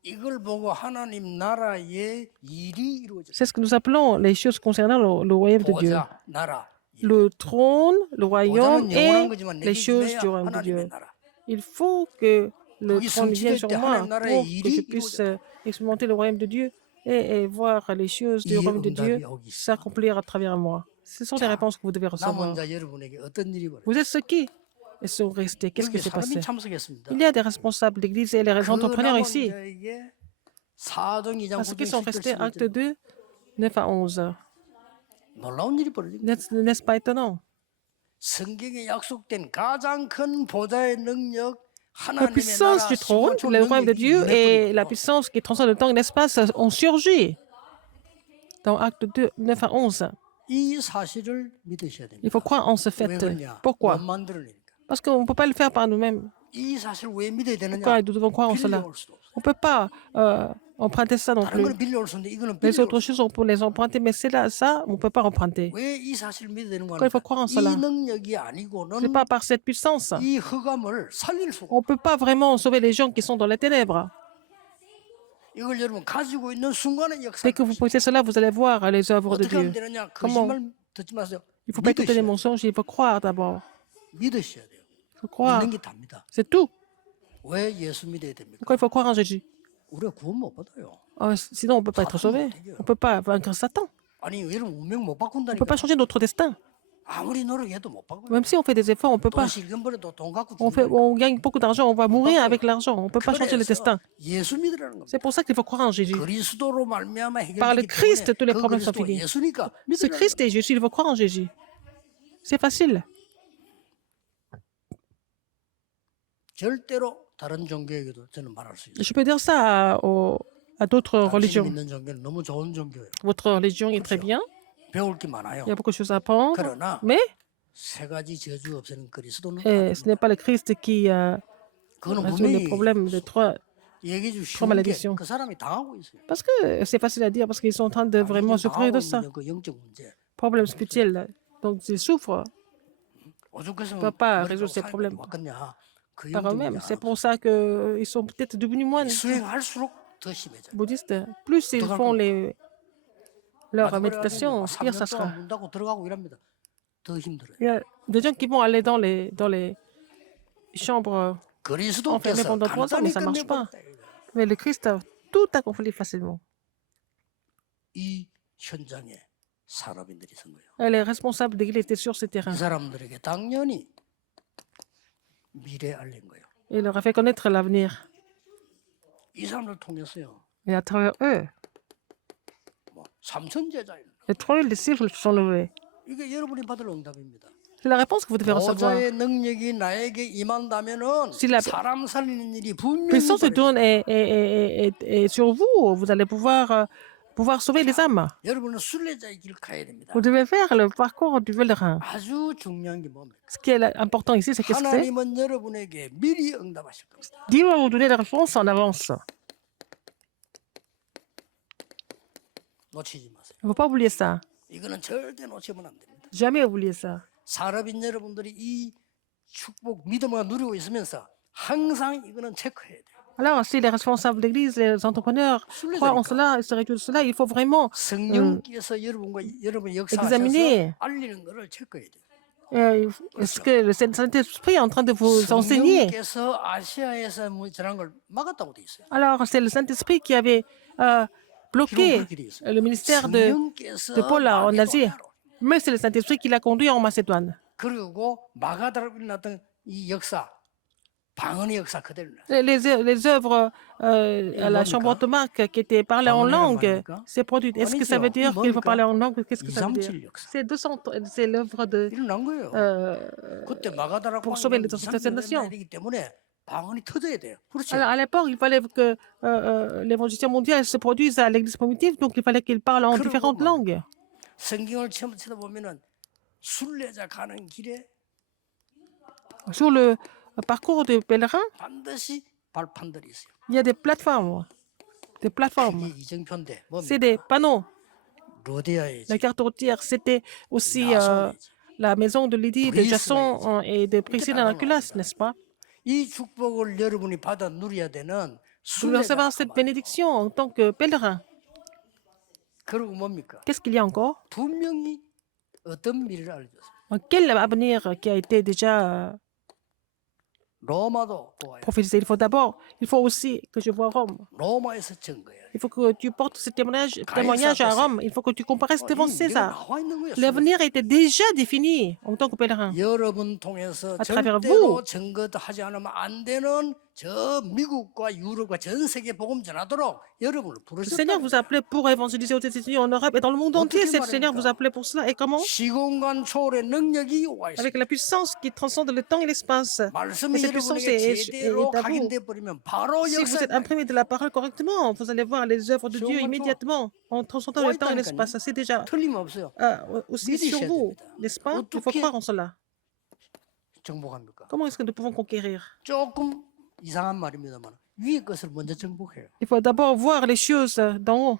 이걸 보고 하나님 나라의 일이 이루어져요. C'est ce que nous appelons les choses concernant le royaume de Dieu. 보좌, 나라. Le trône, le royaume 보좌는 et 영원한 거지만 les 내게 choses 임해야 du royaume de 하나님의 Dieu. 나라. Il faut que le 거기 trône vienne sur 성취될 때 moi 하나님 나라의 pour que je 일이 puisse 이루어져요. expérimenter le royaume de Dieu et voir les choses du 이 royaume de Dieu 응답이 오기 시작. s'accomplir à travers moi. Ce sont les réponses que vous devez recevoir. 남은 자 여러분에게 어떤 일이 벌어요? Vous êtes ceux qui sont restés. Qu'est-ce qui 여기 s'est passé? 사람이 참석했습니다. Il y a des responsables d'église et les 그 entrepreneurs 남은 ici. 자에게 사도행 2장 À ceux qui sont 9절 restés, 11절 acte 2, 9 à 11. 놀라운 일이 벌어집니다. N'est-ce pas étonnant? 성경에 약속된 가장 큰 보좌의 능력 La 하나님의 puissance 나라 du trône, 시공초 le royaume de 능력이 Dieu et la 임해버리고 puissance qui transcende le temps et l'espace ont surgi dans acte 2, 9 à 11. 이 사실을 믿으셔야 Il 됩니다. faut croire en ce fait. 왜 그러냐? Pourquoi? 못 만들어내니까. Parce qu'on ne peut pas le faire par nous-mêmes. 이 사실을 왜 믿어야 되느냐? Pourquoi nous devons croire en cela? 빌려올 수도 없어요. On ne peut pas emprunter ça non 다른 plus. 거는 빌려올 수 있는데 이거는 Les 빌려올 autres choses, on peut les emprunter, mais c'est là, ça, on ne peut pas emprunter. 왜이 사실을 믿어야 되는 Pourquoi il faut croire en cela? 이 능력이 Ce 아니고는 n'est pas par cette puissance. 이 흑암을 살릴 수가 On ne peut pas vraiment sauver les gens qui sont dans les ténèbres. 이걸 여러분 가지고 있는 순간에 역사. Dès que vous posez cela, vous allez voir les œuvres de 어떻게 하면 Dieu. 되느냐? Comment? 거짓말 듣지 마세요. Il ne faut pas écouter les 믿으셔야 돼요. mensonges, il faut croire d'abord. 믿으셔야 돼요. Il faut croire. 믿는 게 답니다. C'est tout. 왜 예수 믿어야 됩니까? Pourquoi il faut croire en Jésus? 우리가 구원 못 받아요. Sinon, on ne peut pas être sauvé. On ne peut pas vaincre Satan. 아니 여러분 운명 못 On ne peut 바꾼다니까. pas changer notre destin. 아무리 노력해도 못 바꿔요. Même si on fait des efforts, on ne peut 돈 pas. 실금 벌어도 돈 갖고 On gagne beaucoup d'argent, on va mourir avec l'argent. On ne peut pas changer le 그래서 destin. 예수 믿으라는 겁니다. C'est pour ça qu'il faut croire en Jésus. 그리스도로 말미암아 Par le 해결되기 Christ, 때문에 tous les 그 problèmes sont 그리스도 finis. 예수니까 Ce 믿으라는 Christ est Jésus, il faut croire en Jésus. C'est facile. 절대로 다른 종교에게도 저는 말할 수 있어요. Je peux dire ça à d'autres 당신이 religions. 믿는 종교는 너무 좋은 종교예요. Votre religion est très 그렇죠? bien. 배울 게 많아요. Il y a beaucoup de choses à apprendre. 그러나 Mais 세 가지 저주 없애는 그리스도는 ce n'est 아닙니다. pas le Christ qui 그거는 résout les 분명히 problèmes de trois 얘기해 주고 trois 쉬운 게 malédictions. 그 사람이 당하고 있어요. Parce que c'est facile à dire, parce qu'ils sont en train de vraiment souffrir de ça. 있는 그 영적 문제. Problèmes spirituels. Donc ils souffrent 오죽했으면 peut pas 머리가 résoudre ces 사이가 problèmes 왔겠냐. 그 par eux-mêmes. 영적이야. C'est pour ça qu'ils sont peut-être devenus moines 수행할수록 더 심해져. bouddhistes. Plus ils font leur méditation, pire ça 3년 sera. 동안 문 닫고 들어가고 이랍니다. 더 힘들어요. Il y a des gens qui vont aller dans les chambres enfermées 그리스도께서 pendant 3 ans, mais ça ne marche pas. Mais le Christ a tout accompli facilement. 이 현장에 산업인들이 선 거예요. Et les responsables de l'Église étaient sur ce 이 terrain. 사람들에게 당연히 미래 알린 거예요. Et il leur a fait connaître l'avenir. 이 사람들 통해서요. Et à travers eux, 뭐 삼천제자예요. les 3 disciples se sont levés. 이게 여러분이 받을 응답입니다. C'est la réponse que vous devez recevoir. 보좌의 능력이 나에게 임한다면은 Si la 사람 살리는 일이 분명히 puissance de 벌어져요. Dieu est sur vous, vous allez pouvoir sauver les âmes. 여러분은 순례자의 길을 가야 됩니다. Vous devez faire le parcours du pèlerin. 아주 중요한 게 뭡니까? Ce qui est important ici, c'est qu'est-ce que c'est? 하나님은 여러분에게 미리 응답하실 겁니다. Dieu va vous donner la réponse en avance. 놓치지 마세요. Il ne faut pas oublier ça. 이거는 절대 놓치면 안 됩니다. Jamais oublier ça. 산업인 여러분들이 이 축복 믿음을 누리고 있으면서 항상 이거는 체크해야 돼요. Alors, si les responsables de l'Église, les entrepreneurs croient en cela, se réjouissent de cela, il faut vraiment 성령께서 여러분과 여러분의 역사하셔서 examiner. 알리는 것을 체크해야 돼요. Est-ce que le Saint-Esprit est en train de vous enseigner? 성령께서 아시아에서 전한 걸 막았다고 돼 있어요. Alors, c'est le Saint-Esprit qui avait bloqué le ministère de Paul en Asie. Mais c'est le Saint-Esprit qui l'a conduit en Macédoine. 그리고 마가다로 일어났던 이 역사, 방언의 역사 그대로 Les œuvres à la chambre de Marc qui étaient parlées en langue, c'est produit. Est-ce que ça veut dire qu'il faut parler en langue? Qu'est-ce que ça veut dire? C'est l'œuvre de 일어난 거예요. 그때 마가다라 pour sauver les autres nations. 이기 때문에 방언이 터져야 돼요. 그렇죠? Alors, à l'époque, il fallait que l'évangile mondial se produise à l'église primitive, donc il fallait qu'il parle en différentes langues. 성경을 처음 쳐다보면은 순례자 가는 길에 Sur le parcours des pèlerins, 반드시 발판들이 있어요. il y a des plateformes. Des plateformes. 이게 이정표인데 C'est 뭡니까? des panneaux. 로데아의 La carte routière, c'était aussi 야손이지. la maison de Lydie, de Jason et de Priscille en Aquilas, n'est-ce pas? 이 축복을 여러분이 받아 누려야 되는 Vous devez recevoir cette bénédiction en tant que pèlerin. 그리고 뭡니까? Qu'est-ce qu'il y a encore? 분명히 어떤 미래를 알려줬어요. Quel avenir qui a été déjà 로마도 보아요. prophétisé? Il faut aussi que je vois Rome. 로마에서 증거해요. Il faut que tu portes ce témoignage à Rome. Il faut que tu comparaisses devant César. 나와 있는 거예요. L'avenir était déjà défini en tant que pèlerin. 여러분 통해서 À travers 절대로 vous. 증거하지 않으면 안 되는 저 미국과 유럽과 전 세계 복음 전하도록 여러분을 Le Seigneur 부르셨다. vous a appelé pour évangéliser aux États-Unis, en Europe et dans le monde entier. C'est le Seigneur vous a appelé pour cela. Et comment? 시공간 초월의 능력이 와 있어요. Avec la puissance qui transcende le temps et l'espace. 말씀이 cette puissance 여러분에게 est 제대로 à vous. 각인돼 버리면 바로 Si vous 역사에 êtes imprimé de la parole correctement, vous allez voir les œuvres de Dieu immédiatement en transcendant le temps et l'espace. C'est déjà 틀림없어요. aussi sur vous, n'est-ce pas? Il faut croire en cela. 정복합니까? Comment est-ce que nous pouvons conquérir? 조금 이상한 말입니다만 위의 것을 먼저 정복해요. Il faut d'abord voir les choses d'en haut.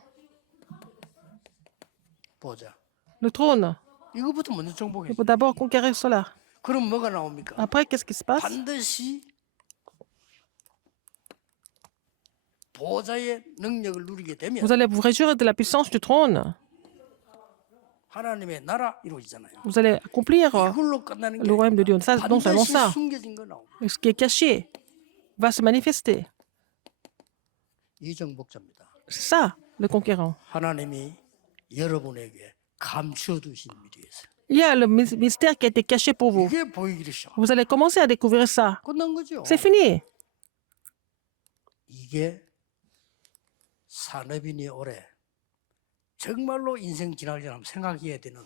보자. Le trône. 이거부터 먼저 정복해요. Il faut d'abord conquérir cela. 그럼 뭐가 나옵니까? Après, qu'est-ce qui se passe? 반드시 보좌의 능력을 누리게 되면 Vous allez vous réjouir de la puissance du trône. 하나님의 나라 이루어지잖아요. Vous allez accomplir 이걸로 끝나는 게 le royaume de Dieu. Ça, non seulement 반드시 ça, 숨겨진 거 나옵니다. ce qui est caché va se manifester. 이 정복자입니다. C'est ça, le conquérant. 하나님이 여러분에게 감추어 두신 미래에 있어요. Il y a le mystère qui a été caché pour vous. 이게 보이기를 시작. Vous allez commencer à découvrir ça. 끝난 거죠. C'est fini. 이게 산업인이 올해 정말로 인생 지나기 전에 생각해야 되는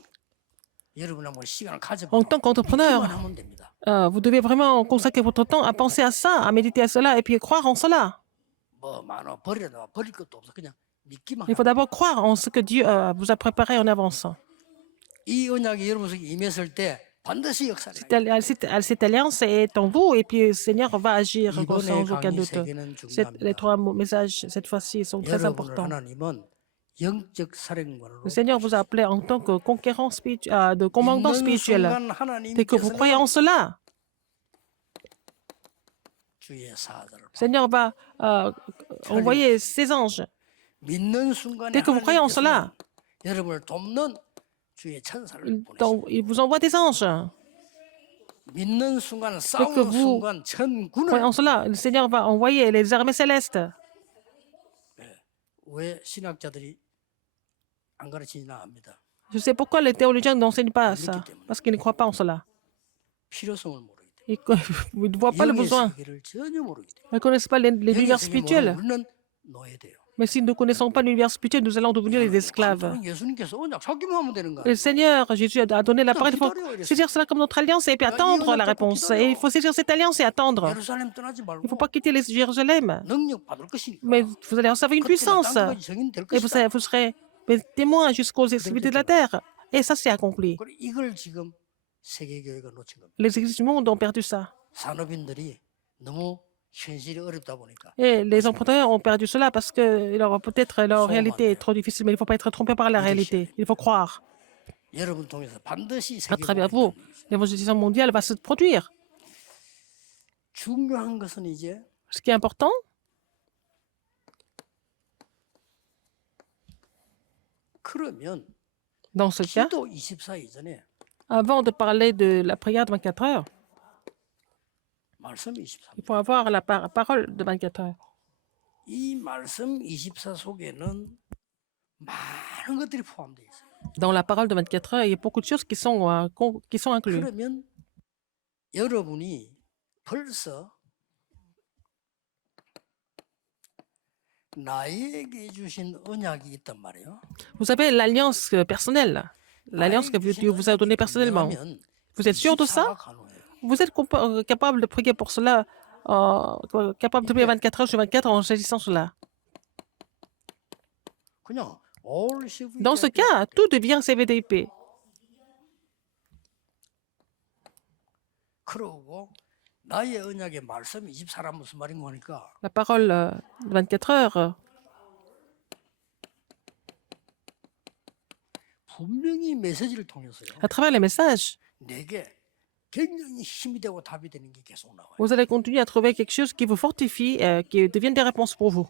En tant qu'entrepreneur, vous devez vraiment consacrer votre temps à penser à ça, à méditer à cela et puis croire en cela. Il faut d'abord croire en ce que Dieu vous a préparé en avance. Cette alliance est en vous et puis le Seigneur va agir sans aucun doute. Les trois messages, cette fois-ci, sont très importants. Le Seigneur vous a appelé en tant que conquérant spirituel, de commandant spirituel. Dès que vous croyez en cela, le Seigneur va envoyer ses anges. Dès que vous croyez en cela, il vous envoie des anges. Dès que vous croyez en cela, le Seigneur va envoyer les armées célestes. Je sais pourquoi les théologiens n'enseignent pas ça, parce qu'ils ne croient pas en cela. Ils ne voient pas le besoin. Ils ne connaissent pas l'univers spirituel. Mais si nous ne connaissons pas l'univers spirituel, nous allons devenir des esclaves. Le Seigneur, Jésus, a donné la parole. Il faut saisir cela comme notre alliance et puis attendre la réponse. Et il faut saisir cette alliance et attendre. Il ne faut pas quitter Jérusalem. Mais vous allez recevoir une puissance. Et vous serez témoins jusqu'aux extrémités de la terre. Et ça, c'est accompli. Les églises du monde ont perdu ça. Et les entrepreneurs ont perdu cela parce que peut-être leur réalité est trop difficile, mais il ne faut pas être trompé par la réalité. Il faut croire. À travers vous, l'évangélisation mondiale va se produire. Ce qui est important, dans ce cas, avant de parler de la prière de 24 heures, il faut avoir la parole de 24 heures. Dans la parole de 24 heures, il y a beaucoup de choses qui sont incluses. Vous avez l'alliance personnelle, l'alliance que Dieu vous a donnée personnellement. Vous êtes sûr de ça? Vous êtes capable de prier pour cela, capable de prier 24 heures sur 24 en saisissant cela. Dans ce cas, tout devient CVDP. La parole de 24 heures. À travers les messages, vous allez continuer à trouver quelque chose qui vous fortifie, qui devienne des réponses pour vous.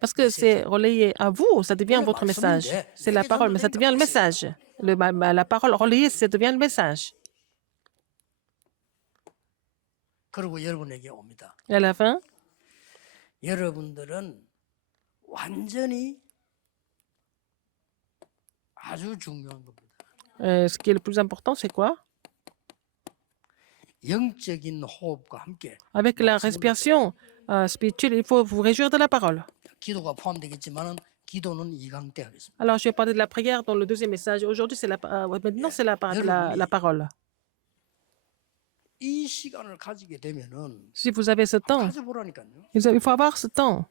Parce que c'est relayé à vous, ça devient votre message. C'est la parole, mais ça devient le message. La parole relayée, ça devient le message. Et à la fin, ce qui est le plus important, c'est quoi? Avec la respiration spirituelle, il faut vous réjouir de la parole. Alors, je vais parler de la prière dans le deuxième message. Aujourd'hui, maintenant, c'est la parole. Si vous avez ce temps, il faut avoir ce temps.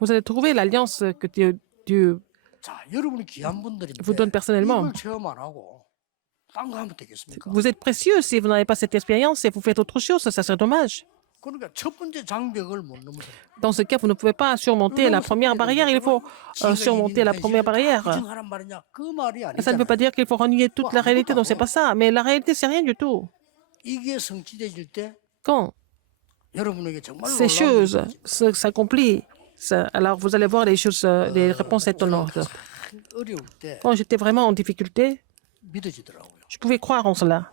Vous allez trouver l'alliance que Dieu vous donne personnellement. Vous êtes précieux si vous n'avez pas cette expérience et vous faites autre chose, ça serait dommage. Dans ce cas, vous ne pouvez pas surmonter la première barrière, il faut surmonter la première barrière. Et ça ne veut pas dire qu'il faut renier toute la réalité, non, c'est pas ça. Mais la réalité, c'est rien du tout. Quand ces choses s'accomplissent, alors vous allez voir les réponses étonnantes. Quand j'étais vraiment en difficulté, je pouvais croire en cela.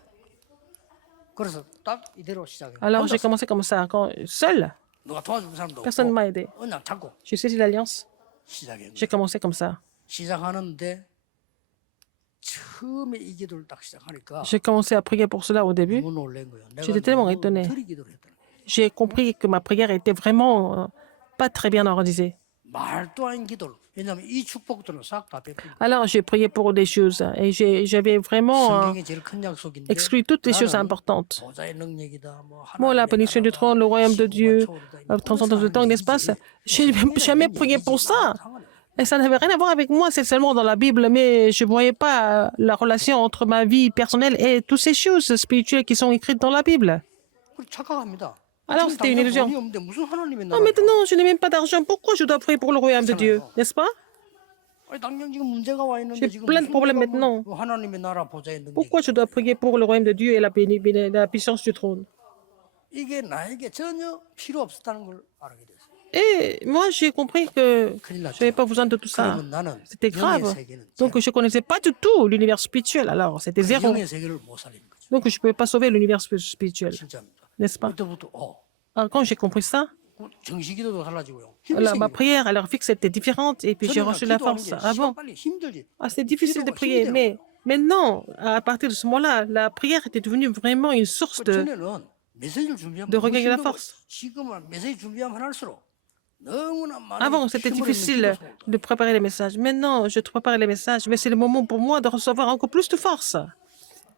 Alors j'ai commencé comme ça, seul. Personne ne m'a aidé. J'ai saisi l'alliance. J'ai commencé comme ça. J'ai commencé à prier pour cela au début. J'étais tellement étonné. J'ai compris que ma prière était vraiment pas très bien organisée. 말도 아닌 기도를. 왜냐하면 이 축복들은 싹 다 베풀고 Alors, j'ai prié pour des choses et j'avais vraiment 성경의 제일 큰 약속인데 exclu toutes les choses 나는 importantes. 보좌의 능력이다, 뭐 Bon, la 하나님의 bénédiction du 나라다, trône, le royaume de 시공간 Dieu, 초월이다, la transcendance du temps, et l'espace. Je n'ai même jamais prié pour ça. Et ça n'avait rien à voir avec moi, c'est seulement dans la Bible, mais je ne voyais pas la relation entre ma vie personnelle et toutes ces choses spirituelles qui sont écrites dans la Bible. 착각합니다. Alors, c'était une illusion. 돈이 없는데 무슨 하나님의 Non, 나라야? maintenant, je n'ai même pas d'argent. Pourquoi je dois prier pour le royaume de Dieu, n'est-ce pas? 아니, 당장 지금 문제가 와 있는데 J'ai 지금 plein de 무슨 problèmes 내가 뭐 maintenant. 하나님의 나라 보좌의 능력이 Pourquoi je dois prier pour le royaume de Dieu et la puissance du trône? 이게 나에게 전혀 필요 없었다는 걸 알게 됐어요. Et moi, j'ai compris que 큰일 je 났죠. n'avais pas besoin de tout ça. 그러면 나는 C'était 영의 grave. 세계는 Donc, je ne connaissais pas du tout l'univers spirituel. Alors, c'était 그 zéro. 영의 세계를 못 살리는 거죠. Donc, je ne pouvais pas sauver l'univers spirituel, 진짜입니다. n'est-ce pas? 그때부터 Alors, quand j'ai compris ça, 정식기도도 달라지고요. 힘이 ma 생기고. prière à leur fixe était différente et puis j'ai reçu la force. Avant, 빨리 힘들지. c'était difficile de 기도가 prier, 힘이 mais maintenant, à partir de ce moment-là, la prière était devenue vraiment une source 되는 거예요. 전에는 메시지를 준비하면 de regagner la 힘들고 force. 지금은 메시지 준비하면 할수록 너무나 많은 Avant, c'était 힘을 difficile 기도 속으로 de préparer les messages. Maintenant, je prépare les messages, mais c'est le moment pour moi de recevoir encore plus de force.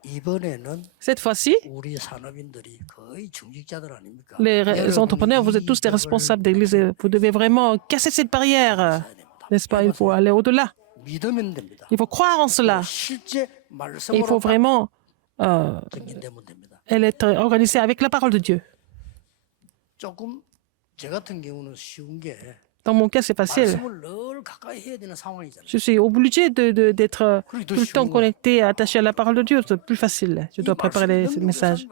이번에는 Cette fois-ci, 우리 산업인들이 거의 중직자들 아닙니까? les entrepreneurs, vous êtes tous des responsables d'église. Vous devez vraiment casser cette barrière, n'est-ce pas? Il faut aller au-delà. 믿으면 됩니다. Il faut croire en cela. 실제 Et il 말씀으로 faut vraiment 전진되면 됩니다. être organisé avec la parole de Dieu. 조금 제 같은 경우는 쉬운 게 Dans mon cas, c'est facile. 말씀을 늘 가까이 해야 되는 상황이잖아요. Je suis obligé d'être tout le temps connecté, attaché à la parole de Dieu. C'est plus facile. Je dois préparer les messages.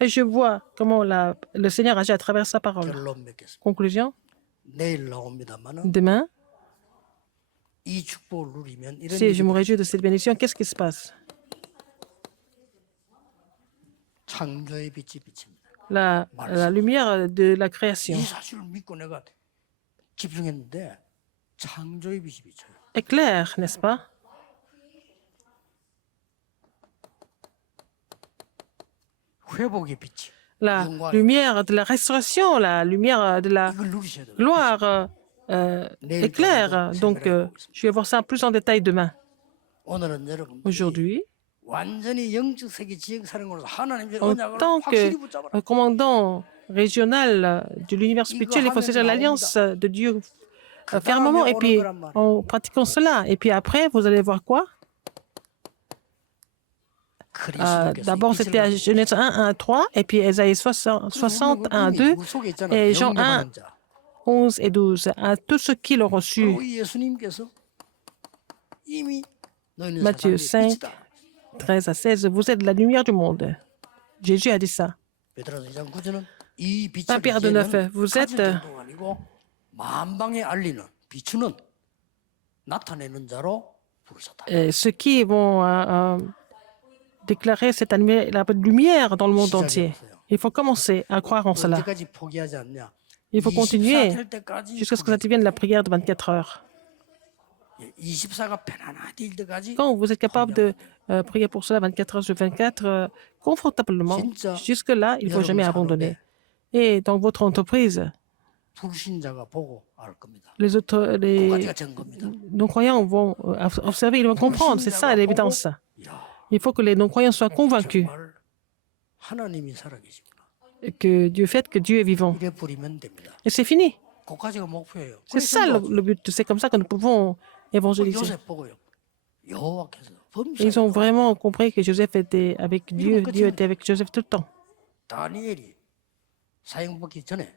Et je vois comment le Seigneur agit à travers sa parole. 결론 맺겠습니다. Conclusion, 내일 나옵니다만은 demain, 이 축복을 누리면 이런 si je me 일이 réjouis de cette bénédiction, qu'est-ce qui se passe? 창조의 빛이 비칩니다. La lumière de la création 이 사실을 믿고 내가 집중했는데 창조의 빛이 비쳐요. éclaire, n'est-ce pas? 회복의 빛이 La lumière de la restauration, la lumière de la 이걸 누리셔야 돼요. gloire éclaire. Donc, je vais voir ça plus en détail demain. 오늘은 여러분들이 Aujourd'hui, 완전히 영적 세계 지역사령으로서 하나님의 en 언약을 tant 확실히 que 붙잡아라. commandant régional de l'univers spirituel, il faut saisir l'alliance de Dieu fermement et puis en pratiquant cela. Et puis après, vous allez voir quoi? D'abord, c'était à Genèse 1, 1, 3, et puis Ésaïe 60, 1, 2, et Jean 1, 11 et 12. À tous ceux qui l'ont reçu, 예수님께서 이미 너희는 Matthieu 세상의 5, 빛이다. 13 à 16, vous êtes la lumière du monde. Jésus a dit ça. 베드로서 2장 9절은 이 빛을 1 Pierre 2, 9, 이제는 vous 가질 êtes 정도가 아니고 만방에 알리는 비추는 나타내는 자로 부르셨다. ceux qui vont déclarer cette la lumière dans le monde entier. Il faut commencer à croire en cela. 언제까지 포기하지 않냐? Il faut 24 continuer 될 때까지 jusqu'à ce que ça devienne la prière de 24 heures. 24가 편안하게 될 때까지 Quand vous êtes capable de prier pour cela 24 heures sur 24, confortablement, jusque-là, il ne faut jamais abandonner. Et dans votre entreprise, 불신자가 보고 알 겁니다. les autres, 그까지가 증거입니다. non-croyants vont observer, ils vont comprendre. C'est ça l'évidence. 야, Il faut que les non-croyants soient convaincus 정말 하나님이 살아계시구나. que Dieu fait que Dieu est vivant. 이래 뿌리면 됩니다. Et c'est fini. 그까지가 목표예요. C'est ça le but. C'est comme ça que nous pouvons évangéliser. 요셉 보고요. 여호와께서 Ils 범사에 ont vraiment compris que Joseph était avec Dieu. Dieu était avec Joseph tout le temps. 다니엘이 사형 받기 전에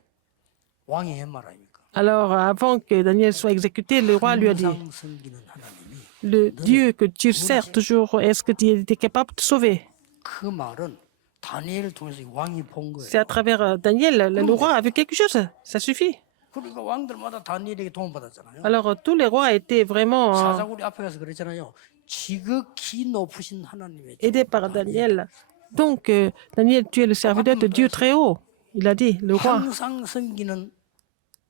왕이 한 말 아닙니까? Alors, avant que Daniel soit exécuté, le roi lui a dit, 항상 섬기는 하나님이 le Dieu que tu sers toujours, est-ce que tu es capable de sauver? 그 말은 다니엘을 통해서 왕이 본 거예요. C'est à travers Daniel, le roi a vu quelque chose. Ça suffit. 그러니까 왕들마다 다니엘에게 도움받았잖아요. Alors, tous les rois étaient vraiment 사사구리 앞에 가서 그랬잖아요. 지극히 높으신 하나님의 aidés par Daniel. Donc, Daniel, tu es le serviteur de Dieu très haut. Il a dit, le roi. 항상 섬기는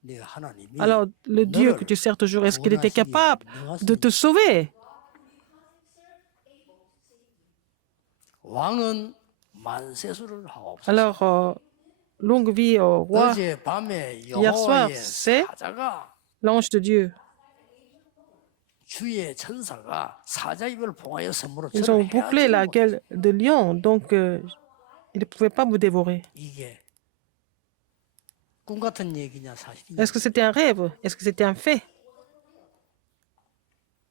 네 하나님이 Alors, le Dieu que tu sers toujours, est-ce qu'il était capable de te sauver? 왕은 만세수를 하옵소서. Alors, longue vie au roi. 어제 밤에 Hier soir, 여호와의 c'est 사자가 l'ange de Dieu. 주의 천사가 사자 입을 봉하여 선물로 Ils 저를 ont bouclé la 해하지 gueule de lion, donc ils ne pouvaient pas vous dévorer. 이게 꿈 같은 얘기냐 사실이냐 Est-ce que c'était un rêve? Est-ce que c'était un fait?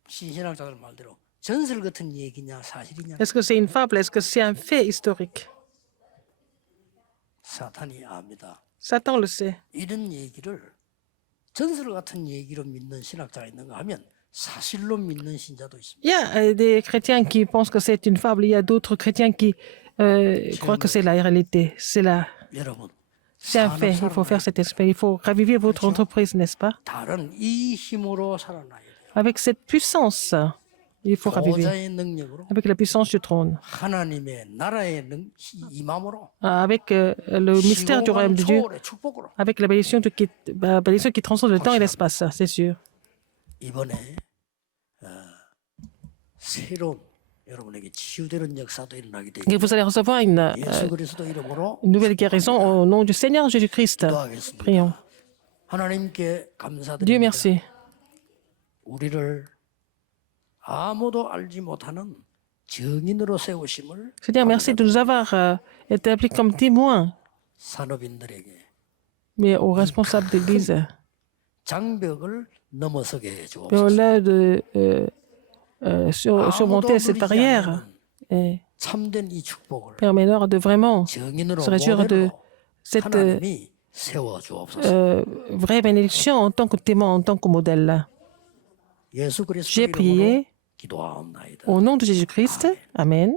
신신학자들 말대로 전설 같은 얘기냐 사실이냐 Est-ce que c'est une fable? Est-ce que c'est un fait historique? 사탄이 압니다. Satan le sait. 이런 얘기를 전설 같은 얘기로 믿는 신학자가 있는가 하면 사실로 믿는 신자도 있습니다. Il y a des chrétiens qui pensent que c'est une fable. Il y a d'autres chrétiens qui croient que c'est la réalité. 여러분, C'est un fait. Il faut faire cet esprit. Il faut raviver votre entreprise, n'est-ce pas? 다른 이 힘으로 살아나야 돼요. Avec cette puissance, il faut raviver. 보좌의 능력으로 Avec la puissance du trône. 하나님의 나라의 임함으로 Avec le mystère du royaume de Dieu. 초월의 축복으로 Avec la bénédiction qui transcende le temps et l'espace, c'est sûr. 이번에 새로운 여러분에게 치유되는 역사도 일어나게 Et 되고 vous allez recevoir 예수 그리스도 이름으로 une nouvelle guérison au nom du Seigneur Jésus-Christ. 기도하겠습니다. Prions. 하나님께 Dieu 감사드립니다. merci. 우리를 아무도 알지 못하는 증인으로 세우심을 Seigneur, merci de nous avoir établis comme témoins, 산업인들에게 mais aux responsables d'Église. 장벽을 넘어서게 Mais 해주옵소서. au-delà de surmonter cette barrière, et 참된 이 축복을 permets-leur de vraiment 증인으로 se réjouir de 모델로 cette 하나님이 세워주옵소서. vraie bénédiction en tant que témoin, en tant que modèle. 예수 그리스도 J'ai 이름으로 prié 기도하옵나이다. au nom de Jésus-Christ. Amen.